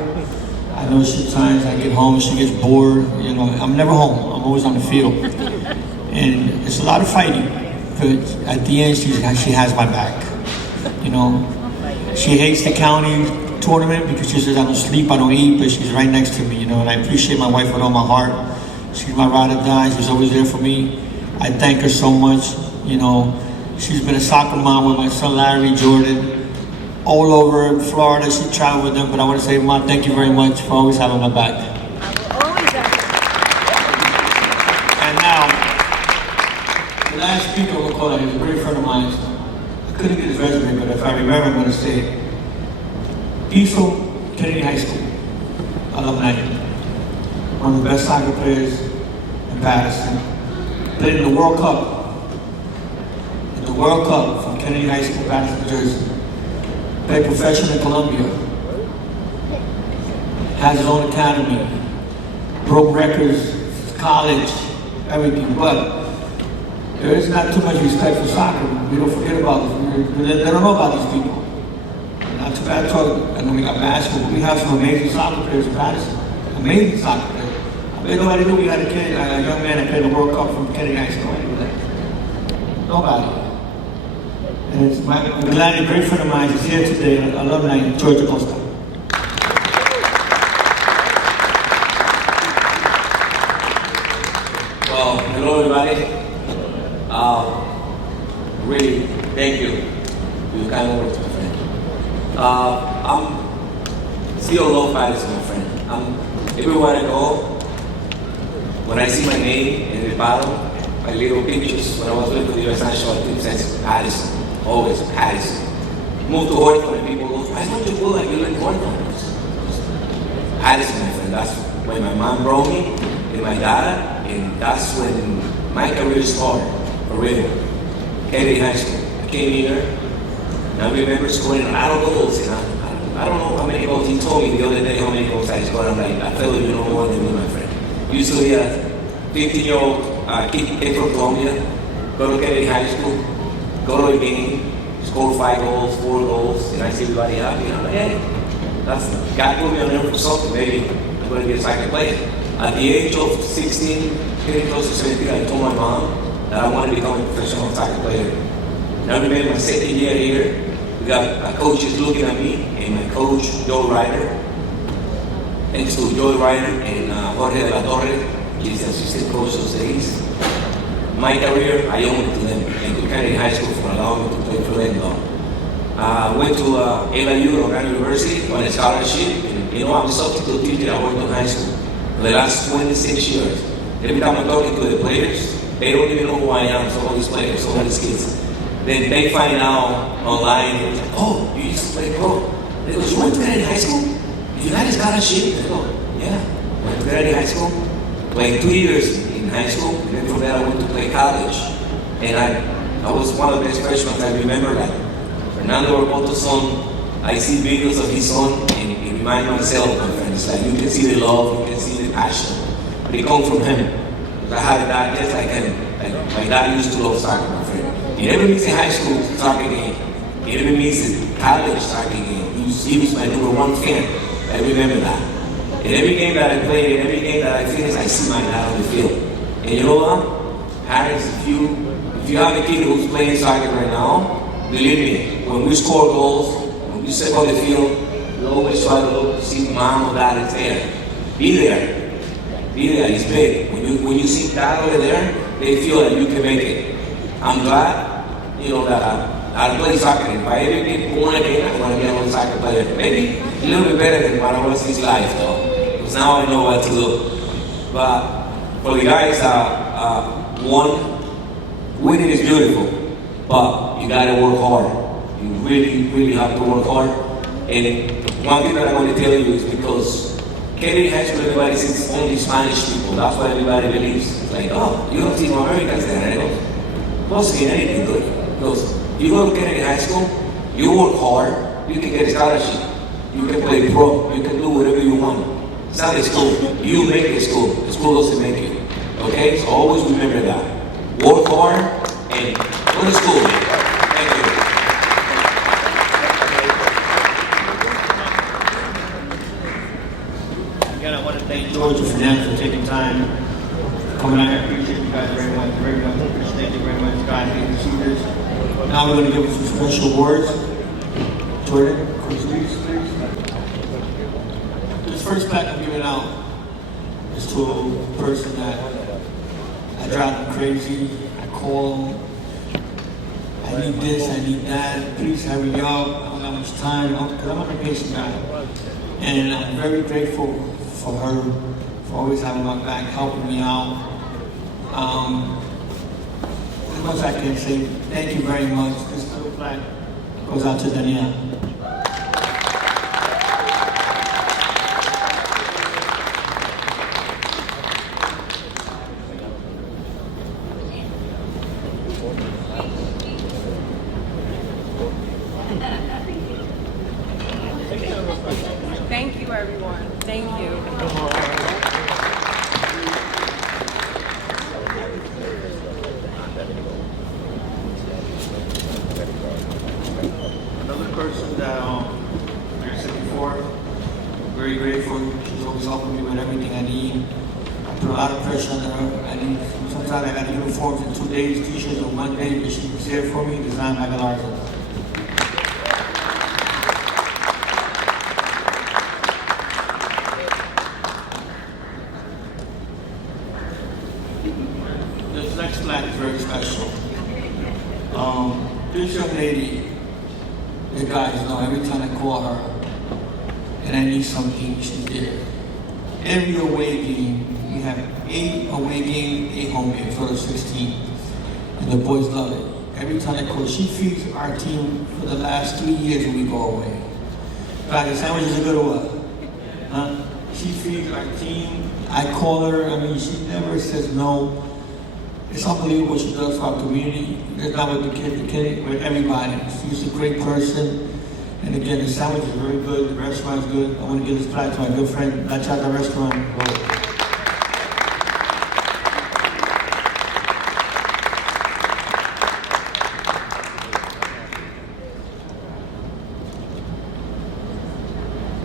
I know sometimes I get home and she gets bored. I'm never home. I'm always on the field. And it's a lot of fighting. But at the end, she has my back. She hates the county tournament because she says I don't sleep, I don't eat, but she's right next to me, and I appreciate my wife with all my heart. She's my ride or die. She's always there for me. I thank her so much. She's been a soccer mom with my son Larry, Jordan, all over Florida. She traveled with them, but I want to say, Mom, thank you very much for always having my back. And now, the last speaker we'll call out, he's a great friend of mine. I couldn't get his resume, but if I remember, I'm going to say it. He's from Kennedy High School, alumni. One of the best soccer players in Paterson. Played in the World Cup. In the World Cup from Kennedy High School, Paterson, New Jersey. Played professional in Colombia. Has his own academy. Broke records, college, everything. But there is not too much respect for soccer. We don't forget about this. They don't know about these people. Not too bad talk. I know we got basketball. We have some amazing soccer players in Paterson. Amazing soccer players. I bet nobody knew we had a young man that played the World Cup from Kennedy High School. Nobody. And I'm glad a great friend of mine is here today, an alumni, George Acosta. Well, hello everybody. Really, thank you for your kind words, my friend. I'm still love Paterson, my friend. Everywhere I go, when I see my name in the bottom, my little pictures, when I was looking for the U.S. national team, says Paterson, always Paterson. Moved to Horton, and people go, why don't you go like you like Horton? Paterson, my friend, that's when my mom brought me, and my dad, and that's when my career started, for real. Kennedy High School. I came here, and I remember scoring a lot of goals, I don't know how many goals. He told me the other day how many goals I scored. I'm like, I feel you know more than me, my friend. Usually a 15-year-old kid from Colombia, go to Kennedy High School, go to a game, score 5 goals, 4 goals, and I see everybody happy. I'm like, hey, God put me on there for something. Maybe I'm going to be a soccer player. At the age of 16, getting close to 17, I told my mom that I wanted to become a professional soccer player. And I remember my second year here, we got coaches looking at me, and my coach, Joe Ryder. Thanks to Joe Ryder and Jorge de la Torre, he's the assistant coach of the East. My career, I owe it to them. And to Kennedy High School for allowing me to play for them. Went to LIU, Oregon University, on a scholarship. And, I'm a substitute teacher at Horton High School for the last 26 years. Every time I'm talking to the players, they don't even know who I am, some of these players, some of these kids. Then they find out online, and like, oh, you used to play pro. They go, you went to Kennedy High School? You got a scholarship? They go, yeah, went to Kennedy High School. Played 2 years in high school, and then from there I went to play college. And I was one of the best freshmen. I remember that. Fernando Orboto's son, I see videos of his son, and it reminds myself, my friends, like you can see the love, you can see the passion. But it comes from him. I had a dad just like him. Like my dad used to love soccer, my friend. He never missed a high school soccer game. He never missed a college soccer game. He was my number 1 fan. I remember that. In every game that I played, in every game that I finished, I see my dad on the field. And you know what? Parents, if you have a kid who's playing soccer right now, believe me, when we score goals, when we step on the field, we always try to look to see mom or dad is there. Be there. Be there. It's big. When you see dad over there, they feel that you can make it. I'm glad, that I play soccer. If I ever get born again, I want to be a soccer player. Maybe a little bit better than what I was in life, though. Because now I know what to do. But for the guys, winning is beautiful, but you gotta work hard. You really, really have to work hard. And one thing that I want to tell you is because Kennedy High School, everybody thinks only Spanish people. That's what everybody believes. It's like, oh, you don't see no Americans there. And I go, don't see anything good. Because you go to Kennedy High School, you work hard, you can get a scholarship. You can play pro, you can do whatever you want. It's not a school. You make a school. The school doesn't make you. Okay? So always remember that. Work hard and go to school. Thank you. Again, I want to thank George and Fernando for taking time coming out. I appreciate you guys very much. Very much. Thank you very much, guys, being receivers. Now we're going to give some special awards. Jordan, could you please? This first plaque I'm giving out is to a person that I drive him crazy. I call him. I need this, I need that. Please hurry up. I don't have much time. Because I'm an impatient guy. And I'm very grateful for her for always having my back, helping me out. As much as I can say, thank you very much. This little plaque goes out to Danielle. Thank you, everyone. Thank you. Another person that, like I said before, very grateful. She's always helping me with everything I need. I put a lot of pressure on her. Sometimes I got uniforms in 2 days, t-shirts on 1 day, but she was there for me, designed by Galarza. This next plaque is very special. This young lady, you guys know, every time I call her and I need something, she's there. Every away game, we have 8 away games, 8 home games, total 16. And the boys love it. Every time I call, she feeds our team for the last 3 years when we go away. Guys, the sandwiches are good or what? Huh? She feeds our team. I call her, I mean, she never says no. It's unbelievable what she does for our community. It's not with the kid, with everybody. She's a great person. And again, the sandwich is very good, the restaurant is good. I want to give this plaque to my good friend, La Chata Restaurant.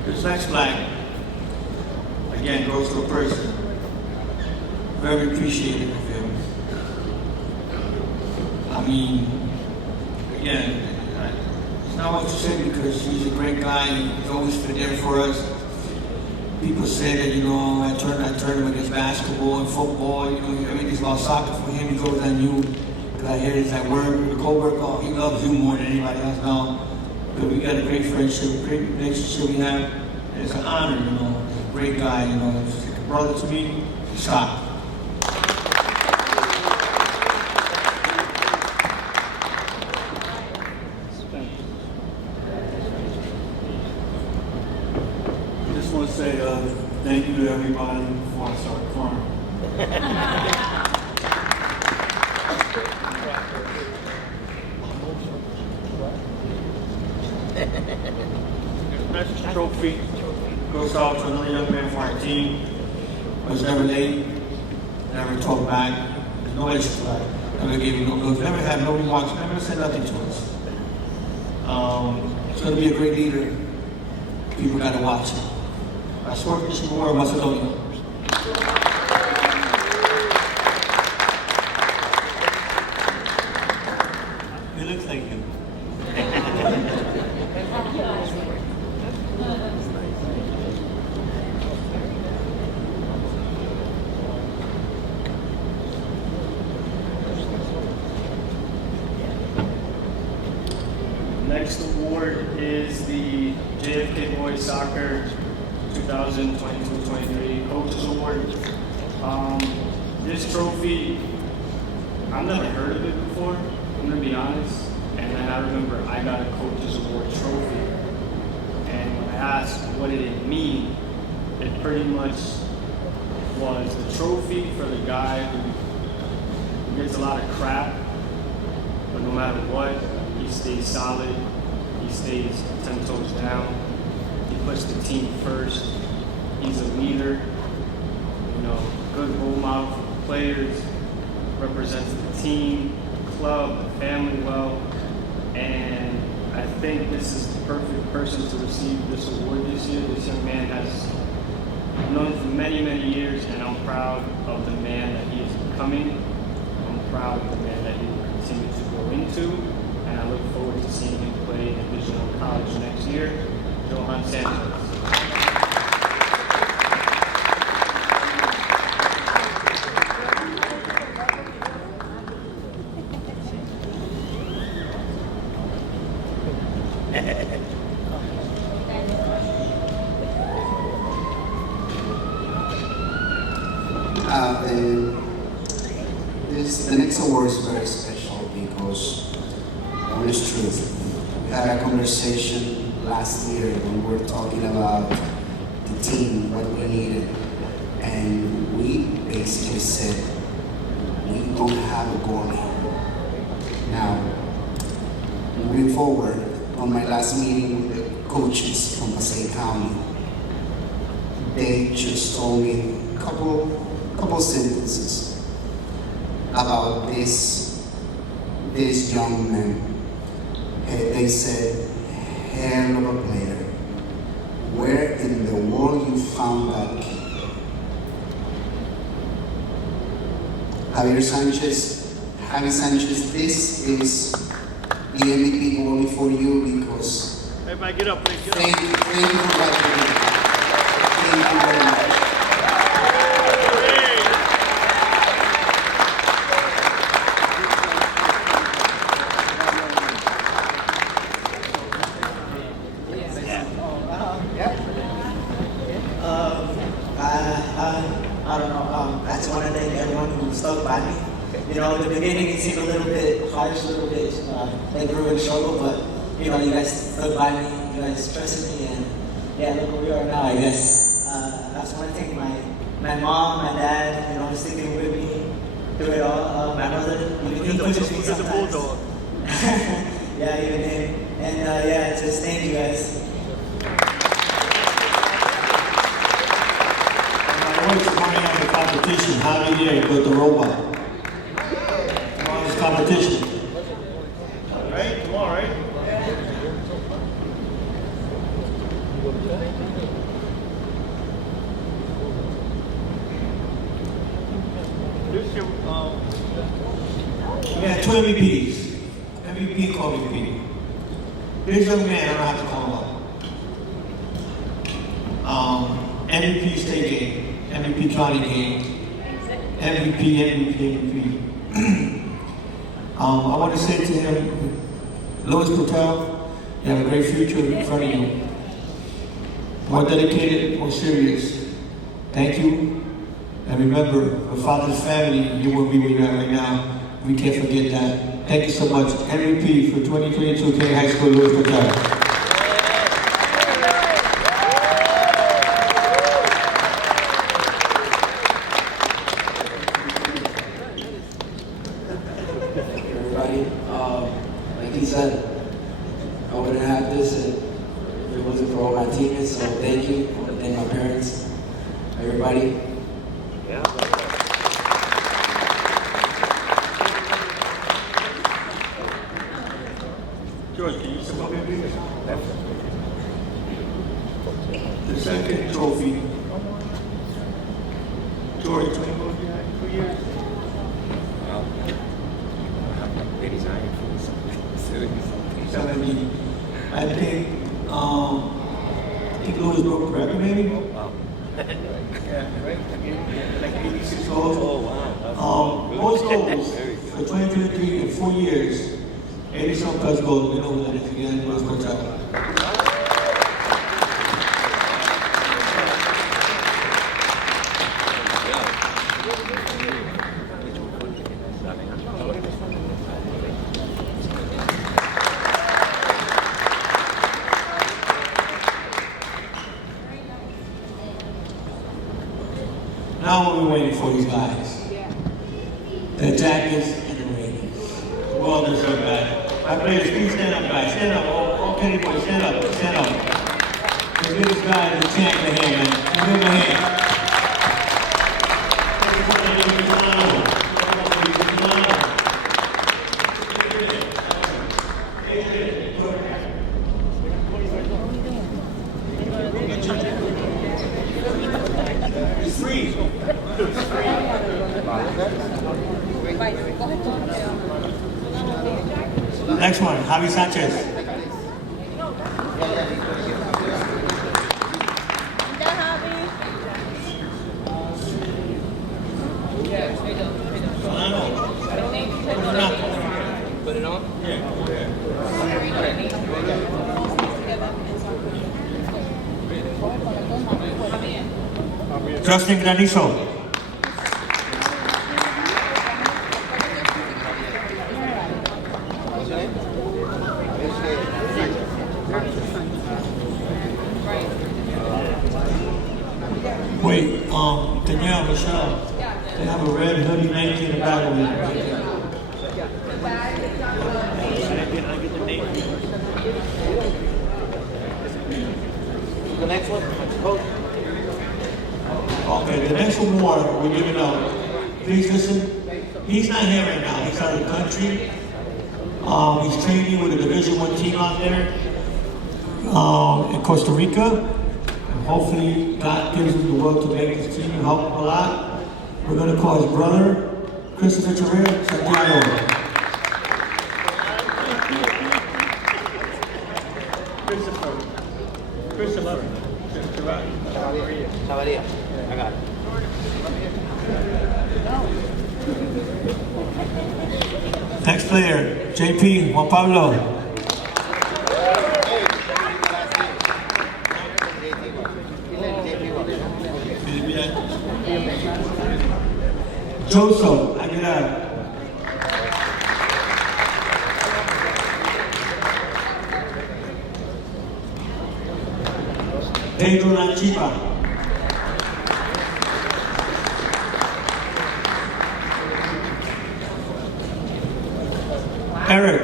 This next plaque, again, goes to a person. Very appreciative of him. I mean, again, it's not what to say because he's a great guy. He's always been there for us. People say that, you know, I turned him against basketball and football. You know, everything's about soccer for him. He goes on you. Because I hear this at work, with a co-worker, oh, he loves you more than anybody else now. But we got a great friendship, great relationship we have. And it's an honor, you know. He's a great guy, you know. He's like a brother to me. Stop. Just want to say thank you to everybody before I start crying. This trophy goes out to another young man from our team. Was never late, never talked back, no extra back, never gave me no notes, never had no remarks, never said nothing to us. He's going to be a great leader. People got to watch him. I swear this is more of Macedonia. He looks like him. Next award is the JFK Boys Soccer 2022-23 Coaches Award. This trophy, I've never heard of it before, I'm gonna be honest. And then I remember I got a Coaches Award trophy. And when I asked what did it mean, it pretty much was the trophy for the guy who gets a lot of crap, but no matter what, he stays solid, he stays 10 toes down, he puts the team first, he's a leader, you know, good role model for the players, represents the team, the club, the family well, and I think this is the perfect person to receive this award this year. This young man has known for many, many years, and I'm proud of the man that he is becoming. I'm proud of the man that he will continue to grow into, and I look forward to seeing him play in Division I college next year. Johan Sanchez. The next award is very special because, honest truth, we had a conversation last year when we were talking about the team, what we needed, and we basically said, we don't have a goalie. Now, moving forward, on my last meeting with the coaches from Passaic County, they just told me a couple sentences about this young man. They said, hell of a player. Where in the world you found that kid? Javier Sanchez, this is the MVP goalie for you because everybody get up, please. Thank you for watching me. Thank you very much. I don't know. I just want to thank everyone who stuck by me. You know, in the beginning it seemed a little bit harsh, a little bit like we were in trouble, but you know, you guys stuck by me, you guys trusted me, and yeah, look where we are now, I guess. I just want to thank my mom, my dad, you know, sticking with me through it all. My brother, even he pushes me sometimes. Yeah, even him. And yeah, just thank you guys. Running on the competition, how do you dare with the robot? Come on, this competition. All right, come on, right? This your, We had two MVPs. MVP and co-MVP. This young man, I don't have to call him up. MVP state game. MVP county game, MVP. I want to say to him, Louis Patel, you have a great future in front of you. More dedicated, more serious. Thank you. And remember, for father's family, you will be where you're at right now. We can't forget that. Thank you so much. MVP for 2022 Kenny High School, Louis Patel. Like he said, I wouldn't have this if it wasn't for all my teammates, so thank you. I want to thank my parents, everybody. Yeah. George, can you step up here, please? The second trophy, George, 2 years. Wow. 89. 70. I think Louis broke the record, maybe? Wow. Yeah, right? Like 86 goals. Oh, wow. Most goals for 2023 in 4 years. 80-some plus goals. We know who that is again. Louis Patel. Now what we're waiting for these guys. The jackets and the rings. Well deserved, guys. My players, please stand up, guys. Stand up. All Kenny boys, stand up. Stand up. Let's give this guy a chance to hand, man. Give him a hand. Next one, Javi Sanchez. Put it on? Justin Granizo. Wait, Danielle, Michelle, they have a red hoodie Nike in the back of it. The next one, coach. Okay, the next award we're giving out. Please listen. He's not here right now. He's out of the country. He's training with a Division I team out there in Costa Rica. And hopefully, God gives him the will to make this team and help him a lot. We're going to call his brother, Christopher Terrell, Santiago. Christopher. Chavarria. I got it. Next player, JP, Juan Pablo. Joseph Aguilar. Pedro Lanchipa. Eric.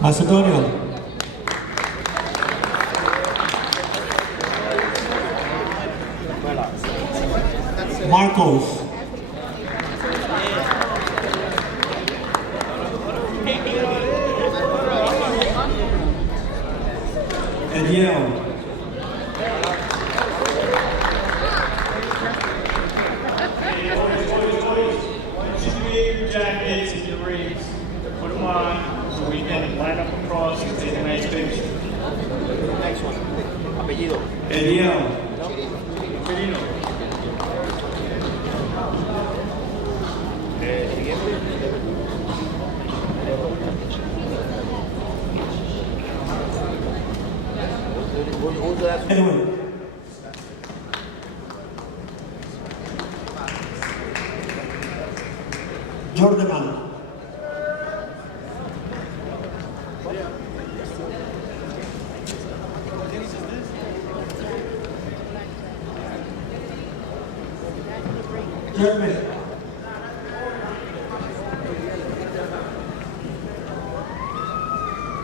Macedonio. Marcos. Ediel. Jackets and your rings, put them on so we can line up across and take a nice picture. Next one. Apellido. Ediel. Edwin. Jordan. Jeremy.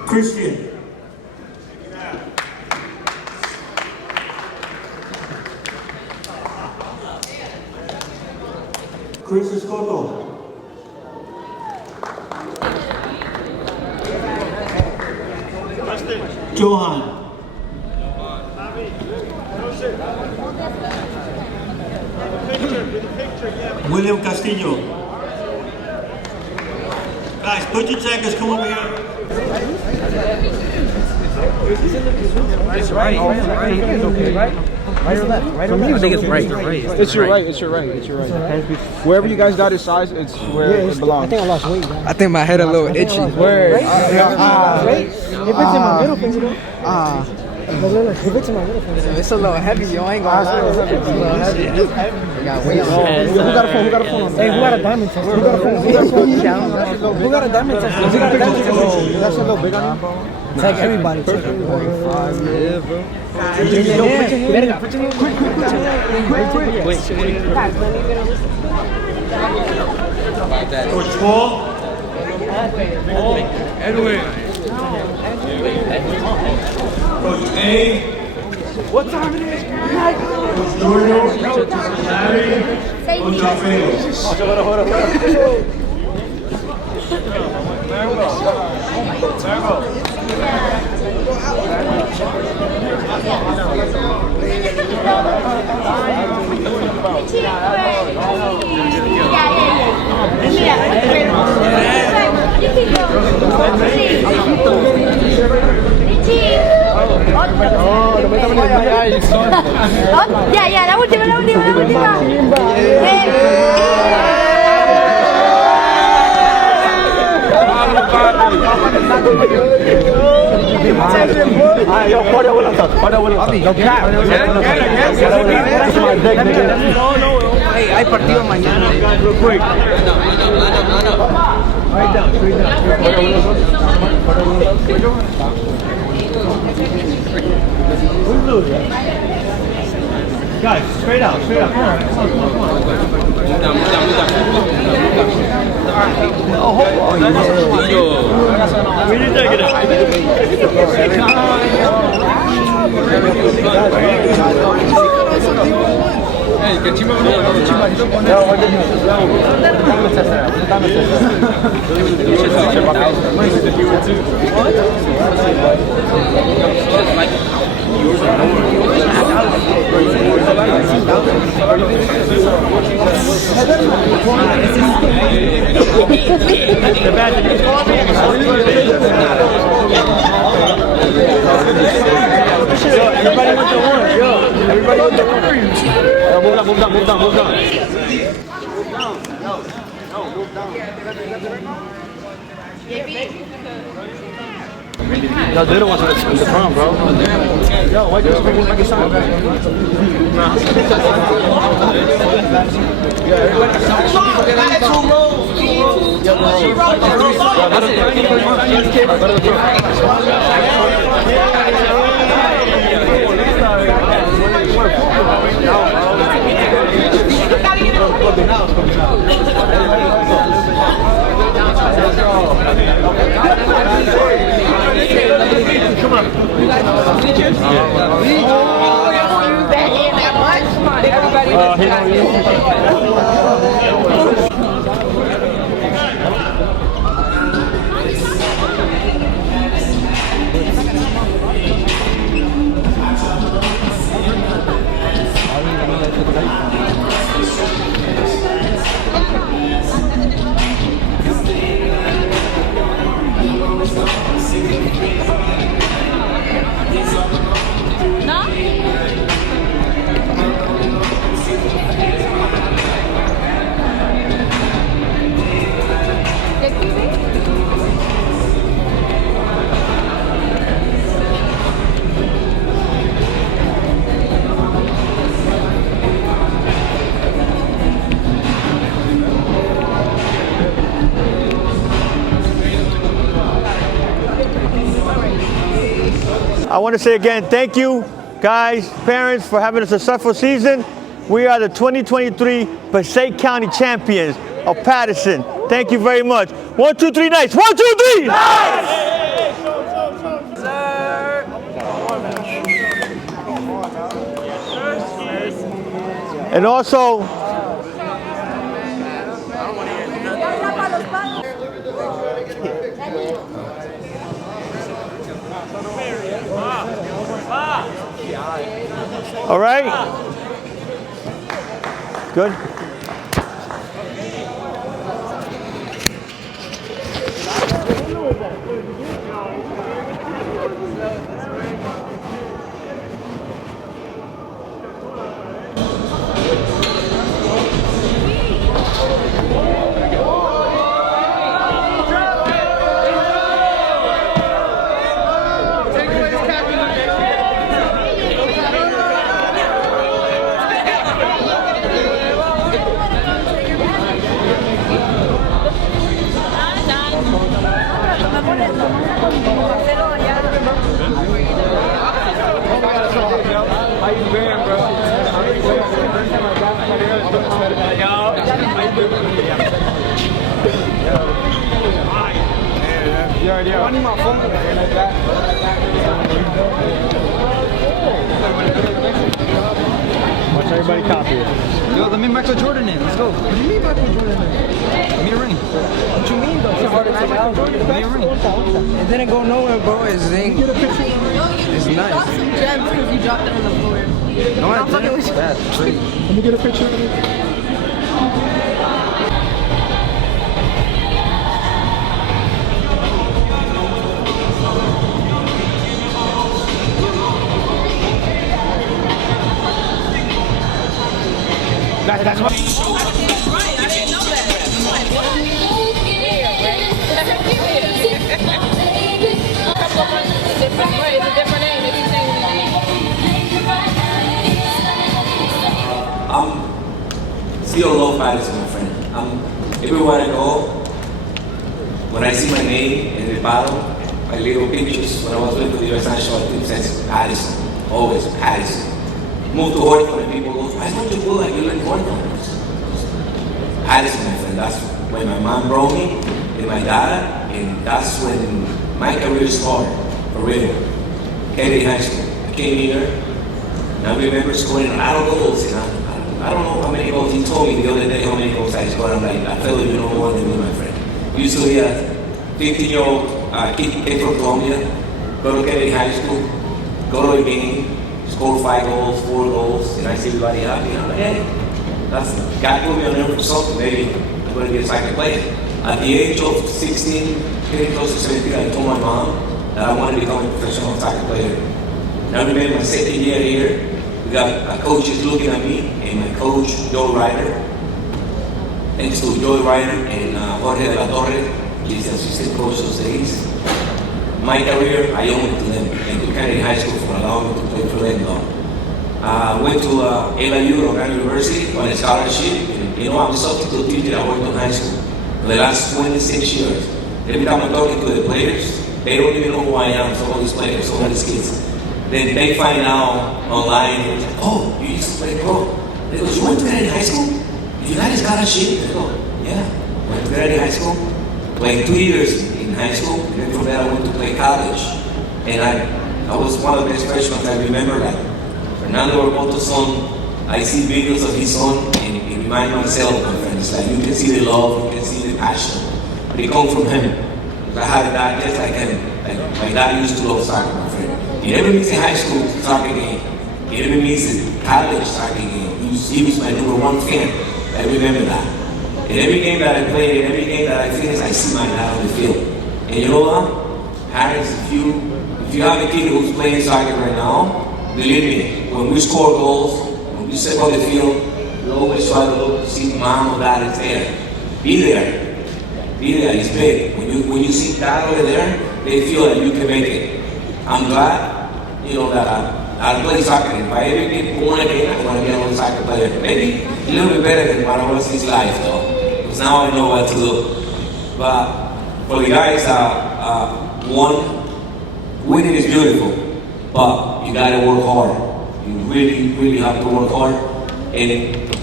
Christian. Chris Escoto. Johan. William Castillo. Guys, put your jackets, come over here. It's right. It's okay, right? Right or left? Right or left? I think it's right. It's your right. It's your right. It's your right. Wherever you guys got his size, it's where it belongs. I think I lost weight. I think my head a little itchy. Word. If it's in my middle finger, though. It's a little heavy, yo. I ain't gonna lie. It's a little heavy. We got weight on it. Who got a phone? Who got a phone? Hey, who got a diamond test? Who got a phone? Who got a phone? Who got a diamond test? Who got a diamond test? That's a little big on you. Take everybody. Take everybody. Yeah, bro. Put your hand. Put your hand. Quick. Coach Paul. Edwin. Coach A. What time it is? Coach Giorgio. Larry. Coach Alfredo. Ya, la última. Hay partido mañana. Guys, straight out. Move down. We need to take it Hey, que chima everybody with the ones, yo. Everybody with the ones. Move down. Yo, they don't want to in the front, bro. Yo, why do you make it sound? I want to say again, thank you, guys, parents, for having a successful season. We are the 2023 Passaic County champions of Paterson. Thank you very much. 1, 2, 3, nice. 1, 2, 3, nice! And also, all right. Good. I need my phone like that. Watch everybody copy it. Yo, let me Michael Jordan in. Let's go. What do you mean Michael Jordan in? Give me a ring. What you mean though? It's hard to take out. Give me a ring. It didn't go nowhere, bro. It's zing. It's You nice. lost some gems because you dropped it on the floor. No, I didn't. That's crazy. Let me get a picture of it. That's what. Right, I didn't know that. I'm like, what? It's a different name. They keep saying Still love Paterson, my friend. Everywhere I go, when I see my name in the bottom, my little pictures, when I was with the US National Team, says Paterson. Always Paterson. Moved to Horton and people go, why don't you go like you like Horton? Paterson, my friend. That's when my mom brought me and my dad, and that's when my career started, for real. Kennedy High School. I came here, and I remember scoring a lot of goals, you know. I don't know how many goals. He told me the other day how many goals I scored. I'm like, I feel you know more than me, my friend. Usually a 15-year-old kid from Colombia, go to Kennedy High School, go to a game, score 5 goals, 4 goals, and I see everybody happy. I'm like, hey, that's God put me on there for something. Maybe I'm going to be a soccer player. At the age of 16, getting close to 17, I told my mom that I wanted to become a professional soccer player. And I remember my second year here, we got coaches looking at me, and my coach, Joe Ryder. Thanks to Joe Ryder and Jorge de la Torre, he's the assistant coach those days. My career, I owe it to them, and to Kennedy High School for allowing me to play for them. Went to E.Wimberly University on a scholarship, and you know, I'm a substitute teacher at Horton High School for the last 26 years. Every time I'm talking to the players, they don't even know who I am, some of these players, some of these kids. Then they find out online, and like, oh, you used to play pro. They go, you went to Kennedy High School? You got a scholarship? They go, yeah, went to Kennedy High School. Played 2 years in high school, and then from there I went to play college. And I was one of the best freshmen. I remember that. Fernando Paterson, I see videos of his son, and it reminds myself, my friends, like you can see the love, you can see the passion. But it comes from him. I had a dad just like him. Like my dad used to love soccer, my friend. He never missed a high school soccer game. He never missed a college soccer game. He was my #1 fan. I remember that. And every game that I played, and every game that I finished, I see my dad on the field. And you know what? Parents, if you have a kid who's playing soccer right now, believe me, when we score goals, when we step on the field, we always try to look to see mom or dad is there. Be there. Be there. It's big. When you see dad over there, they feel that you can make it. I'm glad, you know, that I play soccer. If I ever get born again, I want to be a soccer player. Maybe a little bit better than what I was in life, though. Because now I know what to do. But for the guys, winning is beautiful, but you gotta work hard. You really, really have to work hard. And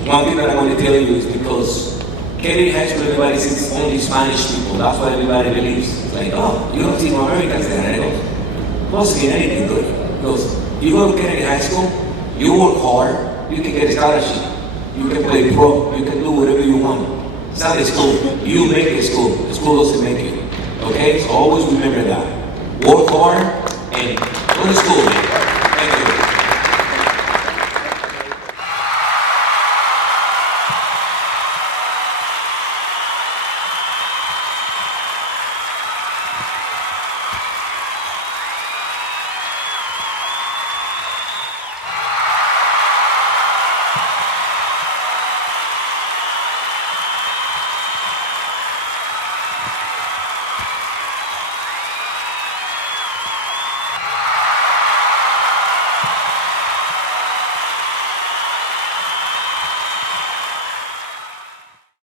one thing that I want to tell you is because Kennedy High School, everybody says it's only Spanish people. That's what everybody believes. It's like, oh, you don't see no Americans there. And I go, doesn't mean anything good. Because you go to Kennedy High School, you work hard, you can get a scholarship. You can play pro, you can do whatever you want. It's not a school. You make a school. The school doesn't make you. Okay? So always remember that. Work hard and go to school, man.